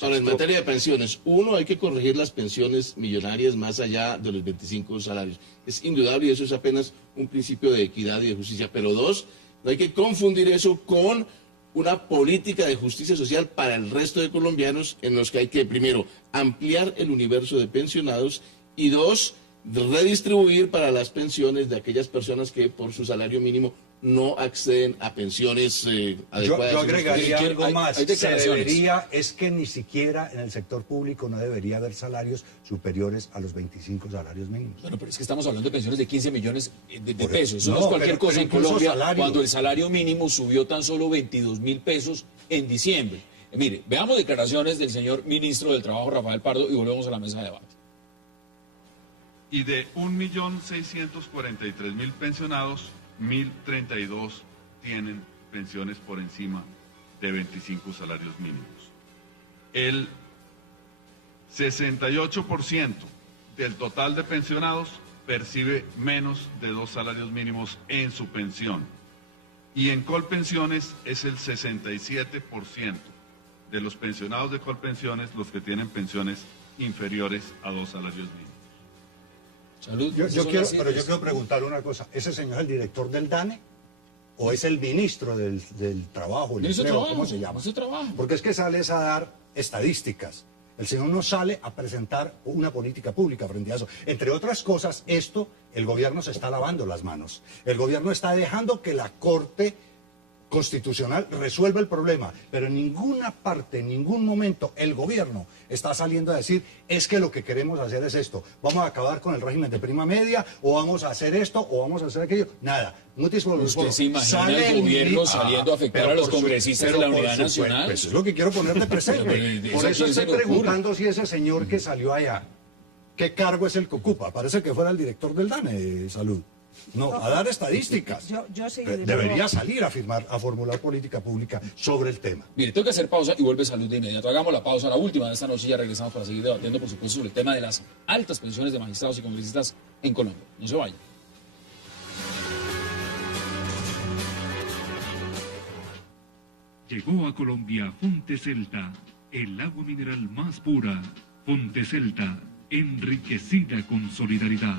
Ahora, en materia de pensiones, uno, hay que corregir las pensiones millonarias más allá de los 25 salarios. Es indudable y eso es apenas un principio de equidad y de justicia. Pero dos, no hay que confundir eso con una política de justicia social para el resto de colombianos en los que hay que, primero, ampliar el universo de pensionados y dos, redistribuir para las pensiones de aquellas personas que por su salario mínimo no acceden a pensiones adecuadas. Yo agregaría algo más. Es que ni siquiera en el sector público no debería haber salarios superiores a los 25 salarios mínimos. Bueno, pero es que estamos hablando de pensiones de 15 millones de pesos. Eso no es cualquier cosa en Colombia, cuando el salario mínimo subió tan solo 22.000 pesos en diciembre. Mire, veamos declaraciones del señor ministro del Trabajo, Rafael Pardo, y volvemos a la mesa de debate. Y de 1.643.000 pensionados, 1.032 tienen pensiones por encima de 25 salarios mínimos. El 68% del total de pensionados percibe menos de 2 salarios mínimos en su pensión. Y en Colpensiones es el 67% de los pensionados de Colpensiones los que tienen pensiones inferiores a 2 salarios mínimos. Salud. Yo quiero preguntar una cosa. ¿Ese señor es el director del DANE o es el ministro del Trabajo? ¿Cómo se llama? Porque es que sales a dar estadísticas. El señor no sale a presentar una política pública frente a eso. Entre otras cosas, el gobierno se está lavando las manos. El gobierno está dejando que la Corte Constitucional resuelva el problema, pero en ninguna parte, en ningún momento, el gobierno está saliendo a decir, es que lo que queremos hacer es esto, vamos a acabar con el régimen de prima media, o vamos a hacer esto, o vamos a hacer aquello, nada. ¿Usted se imagina el gobierno saliendo a afectar a los congresistas de la Unidad Nacional? Pues es lo que quiero poner de presente. Por eso estoy preguntando si ese señor que salió allá, ¿qué cargo es el que ocupa? Parece que fuera el director del DANE, Salud. No, a dar estadísticas. Yo sí, debería salir a formular política pública sobre el tema. Mire, tengo que hacer pausa y vuelve Salud de inmediato. Hagamos la pausa, la última de esta noche, y ya regresamos para seguir debatiendo, por supuesto, sobre el tema de las altas pensiones de magistrados y congresistas en Colombia. No se vayan. Llegó a Colombia Fonte Celta, el agua mineral más pura. Fonte Celta, enriquecida con solidaridad.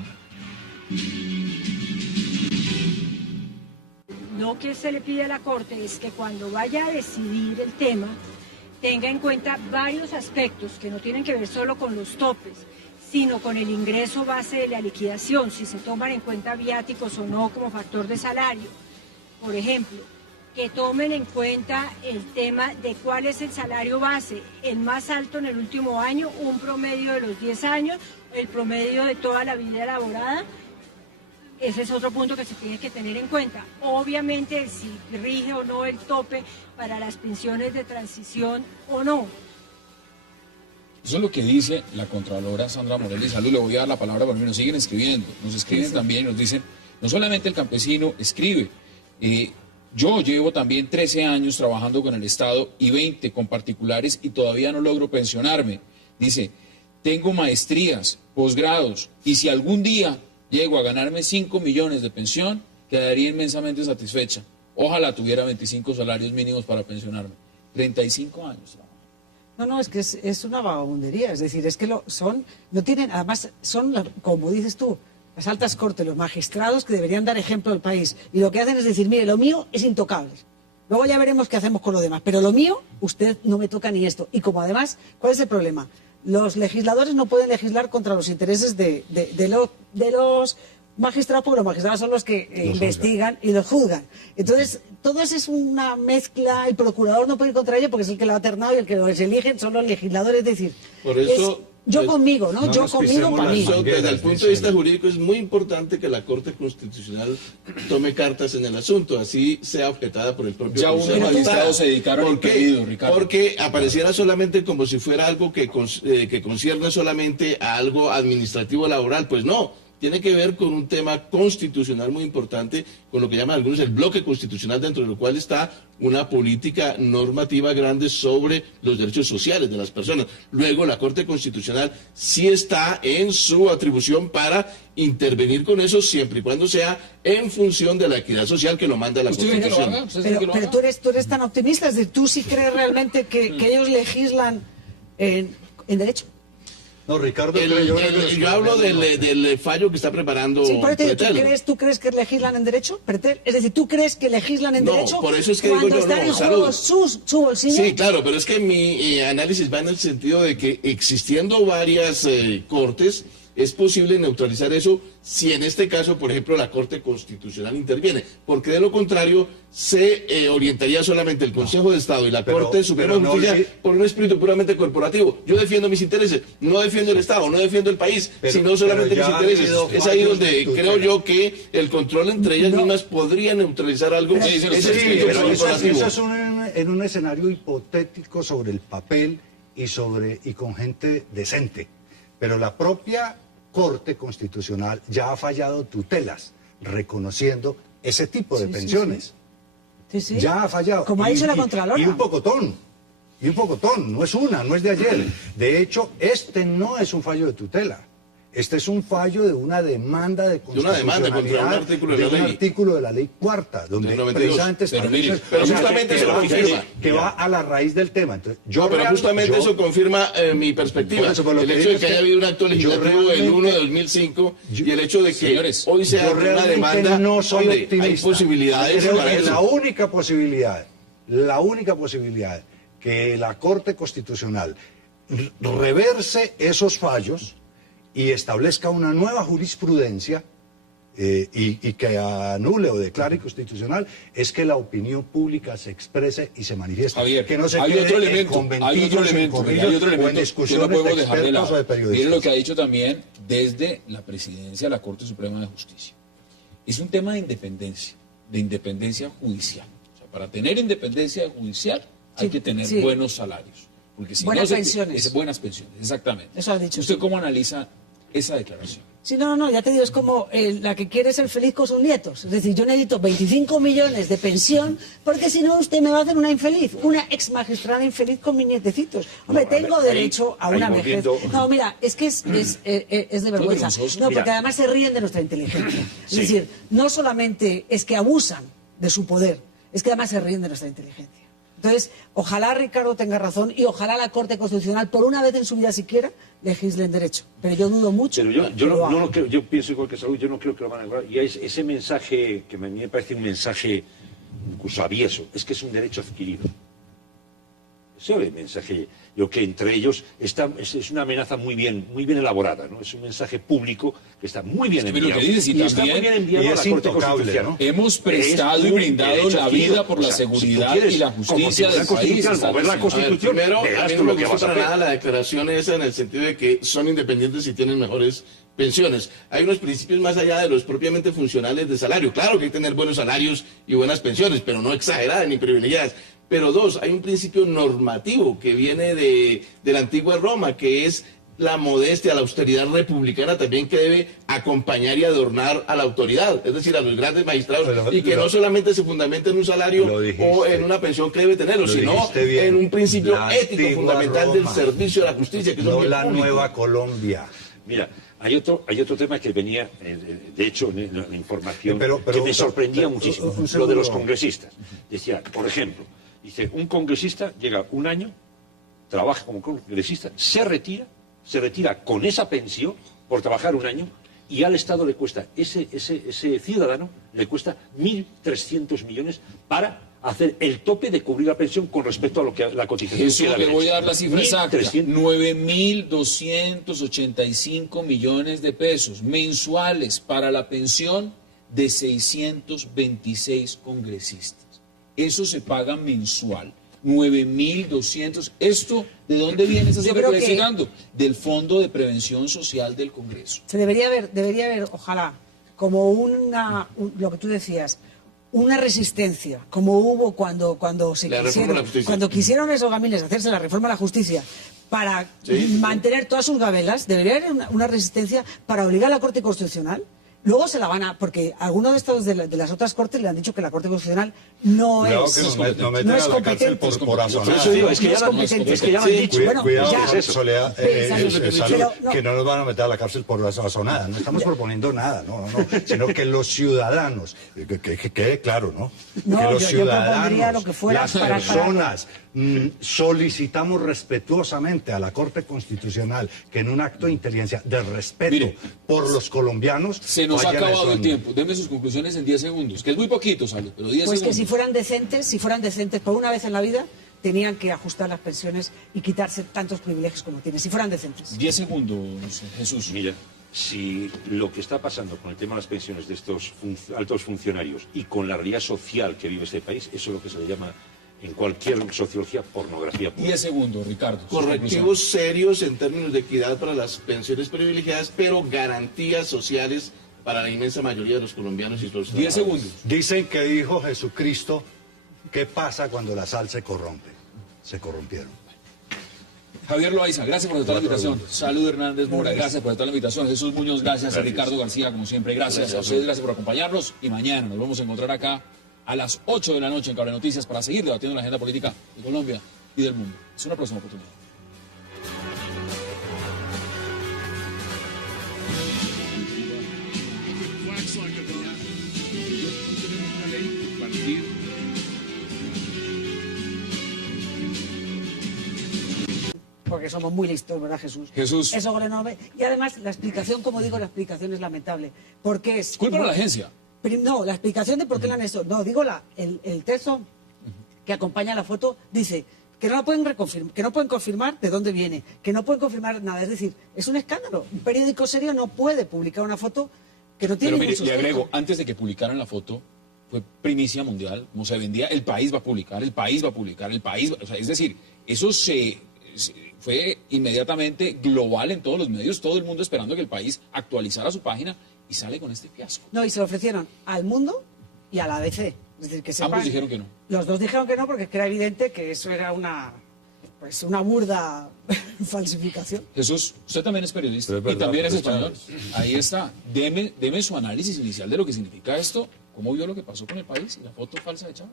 Lo que se le pide a la Corte es que cuando vaya a decidir el tema, tenga en cuenta varios aspectos que no tienen que ver solo con los topes, sino con el ingreso base de la liquidación, si se toman en cuenta viáticos o no como factor de salario. Por ejemplo, que tomen en cuenta el tema de cuál es el salario base, el más alto en el último año, un promedio de los 10 años, el promedio de toda la vida elaborada. Ese es otro punto que se tiene que tener en cuenta. Obviamente, si rige o no el tope para las pensiones de transición o no. Eso es lo que dice la Contralora Sandra Morelli Salud. Le voy a dar la palabra porque nos siguen escribiendo. Nos escriben también, nos dicen, no solamente el campesino escribe, yo llevo también 13 años trabajando con el Estado y 20 con particulares y todavía no logro pensionarme. Dice, tengo maestrías, posgrados y si algún día llego a ganarme 5 millones de pensión, quedaría inmensamente satisfecha. Ojalá tuviera 25 salarios mínimos para pensionarme. 35 años. No, es que es una vagabundería. Es decir, es que no tienen, además, son, como dices tú, las altas cortes, los magistrados que deberían dar ejemplo al país. Y lo que hacen es decir, mire, lo mío es intocable. Luego ya veremos qué hacemos con lo demás. Pero lo mío, usted no me toca ni esto. Y como además, ¿cuál es el problema? Los legisladores no pueden legislar contra los intereses de los magistrados, porque los magistrados son los que investigan y los juzgan. Entonces, todo eso es una mezcla. El procurador no puede ir contra ello porque es el que lo ha ternado y el que los eligen son los legisladores. Es decir, por eso, yo conmigo, ¿no? Yo conmigo para mí. Desde el punto de vista jurídico es muy importante que la Corte Constitucional tome cartas en el asunto, así sea objetada por el propio Consejo. Ya unos magistrados se dedicaron al pedido, Ricardo. Porque apareciera solamente como si fuera algo que concierne solamente a algo administrativo laboral, pues no. Tiene que ver con un tema constitucional muy importante, con lo que llaman algunos el bloque constitucional, dentro de lo cual está una política normativa grande sobre los derechos sociales de las personas. Luego, la Corte Constitucional sí está en su atribución para intervenir con eso, siempre y cuando sea en función de la equidad social que lo manda la Constitución. Pero tú eres tan optimista, es decir, ¿tú sí crees realmente que ellos legislan en derecho? No, Ricardo, yo hablo del fallo que está preparando. Sí, pero ¿tú crees que legislan en derecho? Es decir, ¿tú crees que legislan en derecho? Por eso es que cuando digo están en juego su bolsillo? Sí, claro, pero es que mi análisis va en el sentido de que existiendo varias cortes, es posible neutralizar eso si en este caso, por ejemplo, la Corte Constitucional interviene, porque de lo contrario se orientaría solamente el Consejo de Estado y la Corte Suprema de Justicia por un espíritu puramente corporativo. Yo defiendo mis intereses, no defiendo el Estado, no defiendo el país, sino solamente mis intereses. Es ahí donde creo yo que el control entre ellas mismas podría neutralizar algo. Eso es en un escenario hipotético sobre el papel y con gente decente. Pero la propia Corte Constitucional ya ha fallado tutelas reconociendo ese tipo de pensiones. Sí. Ya ha fallado. Como ha dicho la Contralora. Y un pocotón, no es una, no es de ayer. De hecho, este no es un fallo de tutela. Este es un fallo de una demanda de constitucionalidad, contra un artículo de la ley cuarta, donde precisamente pero justamente eso lo confirma. Que va a la raíz del tema. Entonces, eso confirma mi perspectiva. El hecho de que haya habido un acto legislativo el 1 de 2005 y el hecho de que hoy sea una demanda donde hay posibilidades para eso. La única posibilidad que la Corte Constitucional reverse esos fallos y establezca una nueva jurisprudencia y que anule o declare inconstitucional es que la opinión pública se exprese y se manifieste. Javier, que no se hay quede otro en elemento conventillos, en corrillos o en discusiones de expertos o de periodistas. Miren lo que ha dicho también desde la presidencia de la Corte Suprema de Justicia. Es un tema de independencia judicial. O sea, para tener independencia judicial hay que tener buenos salarios. Porque si buenas pensiones. Buenas pensiones, exactamente. Eso ha dicho. ¿Usted cómo analiza esa declaración? Sí, no, ya te digo, es como la que quiere ser feliz con sus nietos. Es decir, yo necesito 25 millones de pensión porque si no usted me va a hacer una infeliz, una ex magistrada infeliz con mis nietecitos. Hombre, tengo derecho a una vejez. No, mira, es que es de vergüenza. No, porque además se ríen de nuestra inteligencia. Es decir, no solamente es que abusan de su poder, es que además se ríen de nuestra inteligencia. Entonces, ojalá Ricardo tenga razón y ojalá la Corte Constitucional, por una vez en su vida siquiera, legisle en derecho. Pero yo dudo mucho. Pero yo no creo, yo pienso igual que Salud, yo no creo que lo van a lograr. Y ese mensaje, que a mí me parece un mensaje incluso avieso, es que es un derecho adquirido. Ese es el mensaje. Yo que entre ellos es una amenaza muy bien elaborada, ¿no? Es un mensaje público que está muy bien enviado. Pero que dices, y está muy bien enviado a la Corte Constitucional, ¿no? Hemos prestado y brindado la vida por la seguridad y la justicia del país. Mover la Constitución, primero, a mí no me gusta para nada hacer. la declaración esa en el sentido de que son independientes y tienen mejores pensiones. Hay unos principios más allá de los propiamente funcionales de salario. Claro que hay que tener buenos salarios y buenas pensiones, pero no exageradas ni privilegiadas. Pero dos, hay un principio normativo que viene de la antigua Roma, que es la modestia, la austeridad republicana también, que debe acompañar y adornar a la autoridad, es decir, a los grandes magistrados, y que no solamente se fundamenta en un salario o en una pensión que debe tenerlo, sino en un principio ético fundamental Roma, del servicio de la justicia, que es no la nueva Colombia. Mira, hay otro tema que venía, de hecho, en la información, que me sorprendía muchísimo, lo de los congresistas. Decía, por ejemplo, dice, un congresista llega un año, trabaja como congresista, se retira con esa pensión por trabajar un año, y al Estado le cuesta, ese ciudadano le cuesta 1.300 millones para hacer el tope de cubrir la pensión con respecto a lo que la cotización. Eso le voy a dar la cifra exacta. 9.285 millones de pesos mensuales para la pensión de 626 congresistas. Eso se paga mensual. 9.200. ¿Esto de dónde viene esa cifra que le estoy dando? Del Fondo de Prevención Social del Congreso. Se debería haber, ojalá, como lo que tú decías, una resistencia, como hubo cuando quisieron esos gamiles hacerse la reforma a la justicia para mantener todas sus gabelas. Debería haber una resistencia para obligar a la Corte Constitucional. Luego se la van a... Porque algunos de estos de las otras cortes le han dicho que la Corte Constitucional no es competente. Por asonada. Es que ya lo han dicho. Cuidado, Soledad, que no nos van a meter a la cárcel por asonada. No estamos proponiendo nada, no. Sino que los ciudadanos, que quede claro, ¿no? Que los ciudadanos, las personas, solicitamos respetuosamente a la Corte Constitucional que en un acto de inteligencia, de respeto por los colombianos... Se nos ha acabado el tiempo. Deme sus conclusiones en 10 segundos, que es muy poquito, Salud, pero 10 segundos. Pues que si fueran decentes por una vez en la vida, tenían que ajustar las pensiones y quitarse tantos privilegios como tienen, si fueran decentes. 10 segundos, Jesús. Mira, si lo que está pasando con el tema de las pensiones de estos altos funcionarios y con la realidad social que vive este país, eso es lo que se le llama en cualquier sociología pornografía pura. 10 segundos, Ricardo. Correctivos serios en términos de equidad para las pensiones privilegiadas, pero garantías sociales para la inmensa mayoría de los colombianos y los 10 segundos. Dicen que dijo Jesucristo, ¿qué pasa cuando la sal se corrompe? Se corrompieron. Javier Loaiza, gracias por aceptar la invitación. Salud Hernández Mora, gracias por aceptar la invitación. Jesús Muñoz, gracias. A Ricardo García, como siempre, gracias a ustedes, gracias por acompañarnos. Y mañana nos vamos a encontrar acá a las 8 de la noche en Cable Noticias para seguir debatiendo la agenda política de Colombia y del mundo. Es una próxima oportunidad. Porque somos muy listos, ¿verdad, Jesús? Jesús. Eso no ve. Y además, la explicación, como digo, la explicación es lamentable. Porque es... Culpa a la agencia. No, la explicación de por qué la han hecho. No, digo el texto que acompaña la foto dice que no la pueden reconfirmar, que no pueden confirmar de dónde viene, que no pueden confirmar nada. Es decir, es un escándalo. Un periódico serio no puede publicar una foto que no tiene ningún sustento. Le agrego, antes de que publicaran la foto, fue primicia mundial, como se vendía, el país va a publicar, el país va a publicar, el país va... O sea, es decir, eso fue inmediatamente global en todos los medios, todo el mundo esperando que el país actualizara su página y sale con este fiasco. No, y se lo ofrecieron al Mundo y a la ABC. Es decir, que ambos dijeron que no. Los dos dijeron que no porque es que era evidente que eso era una burda falsificación. Jesús, usted también es periodista y también es español. Ahí está. Deme su análisis inicial de lo que significa esto. ¿Cómo vio lo que pasó con el país y la foto falsa de Chávez?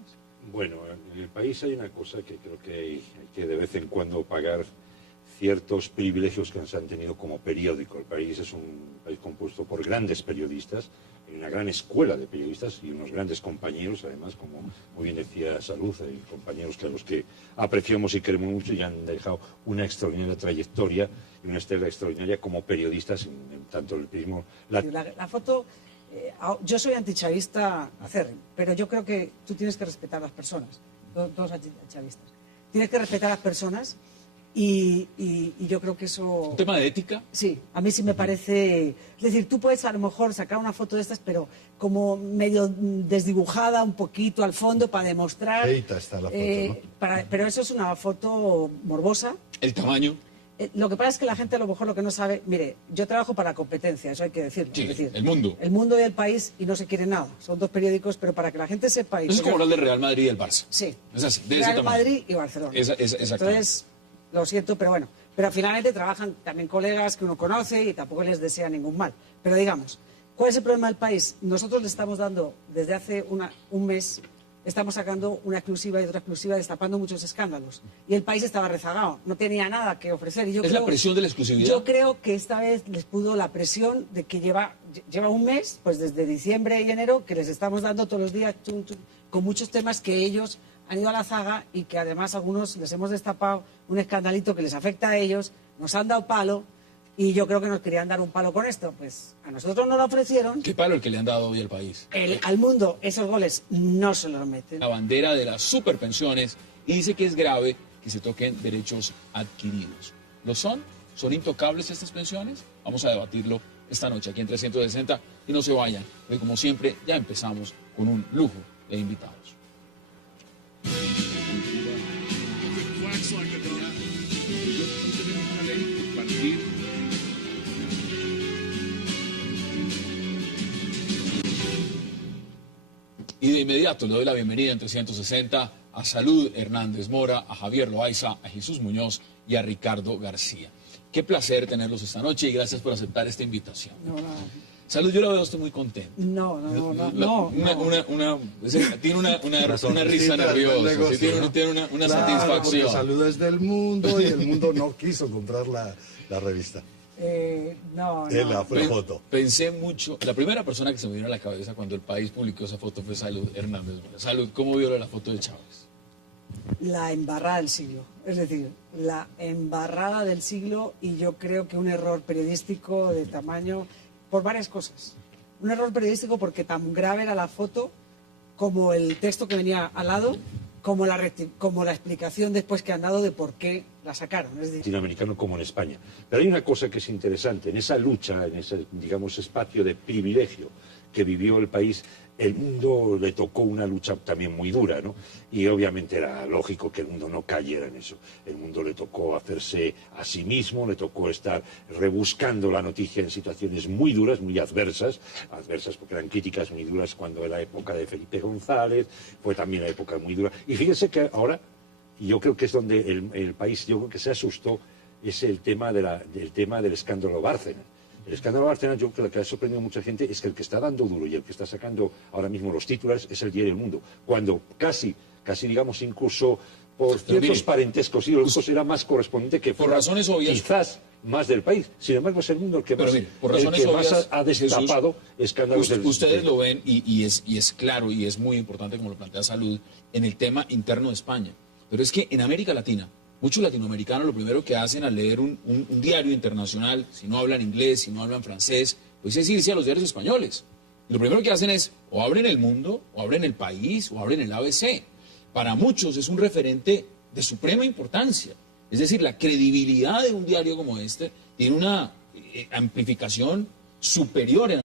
Bueno, en el país hay una cosa que creo que hay que de vez en cuando pagar ciertos privilegios que se han tenido como periódico. El país es un país compuesto por grandes periodistas, una gran escuela de periodistas y unos grandes compañeros, además, como muy bien decía Salud, hay compañeros que a los que apreciamos y queremos mucho y han dejado una extraordinaria trayectoria y una estela extraordinaria como periodistas en tanto el periodismo... La foto... yo soy antichavista acérrimo, pero yo creo que tú tienes que respetar a las personas, todos chavistas. Tienes que respetar a las personas Y yo creo que eso... ¿Un tema de ética? Sí, a mí sí me parece... Es decir, tú puedes a lo mejor sacar una foto de estas, pero como medio desdibujada un poquito al fondo para demostrar... Feita está la foto, ¿no? Pero eso es una foto morbosa. ¿El tamaño? Lo que pasa es que la gente a lo mejor lo que no sabe... Mire, yo trabajo para la competencia, eso hay que decirlo. Sí, es decir, El Mundo. El Mundo y El País, y no se quiere nada. Son dos periódicos, pero para que la gente sepa... Eso es como hablar del Real Madrid y del Barça. Sí. Es así, de ese Real tamaño. Madrid y Barcelona. Exactamente. Entonces, lo siento, pero bueno. Pero finalmente trabajan también colegas que uno conoce y tampoco les desea ningún mal. Pero digamos, ¿cuál es el problema del país? Nosotros le estamos dando, desde hace un mes, estamos sacando una exclusiva y otra exclusiva, destapando muchos escándalos. Y el país estaba rezagado, no tenía nada que ofrecer. Y yo ¿Es creo, la presión de la exclusividad? Yo creo que esta vez les pudo la presión de que lleva un mes, pues desde diciembre y enero, que les estamos dando todos los días con muchos temas que ellos han ido a la zaga y que además algunos les hemos destapado un escandalito que les afecta a ellos, nos han dado palo y yo creo que nos querían dar un palo con esto. Pues a nosotros nos lo ofrecieron. ¿Qué palo el que le han dado hoy al país? Al Mundo esos goles no se los meten. La bandera de las superpensiones y dice que es grave que se toquen derechos adquiridos. ¿Lo son? ¿Son intocables estas pensiones? Vamos a debatirlo esta noche aquí en 360 y no se vayan, porque como siempre ya empezamos con un lujo de invitados. Y de inmediato le doy la bienvenida en 360 a Salud Hernández Mora, a Javier Loaiza, a Jesús Muñoz y a Ricardo García. Qué placer tenerlos esta noche y gracias por aceptar esta invitación. No. Salud, yo la veo, estoy muy contento. No. Tiene una risa nerviosa, sí, tiene una satisfacción. Porque Salud es del Mundo y el Mundo no quiso comprar la revista. La foto. Pensé mucho. La primera persona que se me vino a la cabeza cuando el país publicó esa foto fue Salud Hernández. Salud, ¿cómo vio la foto de Chávez? La embarrada del siglo. Es decir, la embarrada del siglo y yo creo que un error periodístico de tamaño... Por varias cosas. Un error periodístico porque tan grave era la foto como el texto que venía al lado, como la explicación después que han dado de por qué la sacaron. Es decir, latinoamericano como en España. Pero hay una cosa que es interesante, en esa lucha, en ese, digamos, espacio de privilegio que vivió el país, el mundo le tocó una lucha también muy dura, ¿no? Y obviamente era lógico que el mundo no cayera en eso. El mundo le tocó hacerse a sí mismo, le tocó estar rebuscando la noticia en situaciones muy duras, muy adversas porque eran críticas muy duras cuando era la época de Felipe González, fue también la época muy dura. Y fíjense que ahora, y yo creo que es donde el país, yo creo que se asustó, es el tema del escándalo Bárcenas. El escándalo Bárcenas, yo creo que ha sorprendido a mucha gente, es que el que está dando duro y el que está sacando ahora mismo los titulares es el diario El Mundo. Cuando casi digamos, incluso por ciertos parentescos ideológicos era más correspondiente que por razones obvias, quizás más del país. Sin embargo, es El Mundo el que más, por razones obvias, más ha destapado Jesús, escándalos ustedes lo ven y es claro y es muy importante, como lo plantea Salud, en el tema interno de España. Pero es que en América Latina, muchos latinoamericanos lo primero que hacen al leer un diario internacional, si no hablan inglés, si no hablan francés, pues es irse a los diarios españoles. Y lo primero que hacen es o abren El Mundo, o abren El País, o abren el ABC. Para muchos es un referente de suprema importancia. Es decir, la credibilidad de un diario como este tiene una amplificación superior en...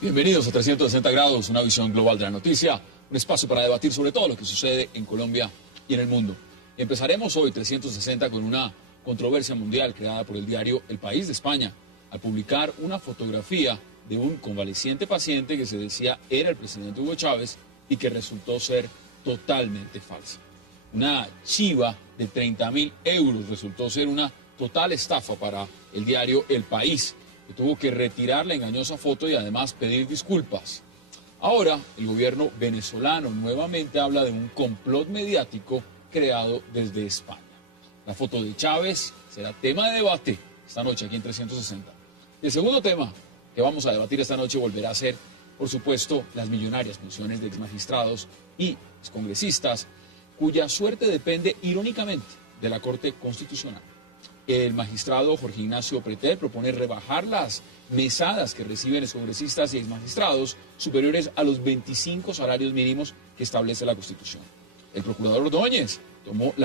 Bienvenidos a 360 grados, una visión global de la noticia, un espacio para debatir sobre todo lo que sucede en Colombia y en el mundo. Empezaremos hoy 360 con una controversia mundial creada por el diario El País de España, al publicar una fotografía de un convaleciente paciente que se decía era el presidente Hugo Chávez y que resultó ser totalmente falsa. Una chiva de 30.000 euros resultó ser una total estafa para el diario El País, que tuvo que retirar la engañosa foto y además pedir disculpas. Ahora, el gobierno venezolano nuevamente habla de un complot mediático creado desde España. La foto de Chávez será tema de debate esta noche aquí en 360. El segundo tema que vamos a debatir esta noche volverá a ser, por supuesto, las millonarias pensiones de exmagistrados y excongresistas, cuya suerte depende irónicamente de la Corte Constitucional. El magistrado Jorge Ignacio Pretel propone rebajar las mesadas que reciben los congresistas y exmagistrados superiores a los 25 salarios mínimos que establece la Constitución. El procurador Ordóñez tomó la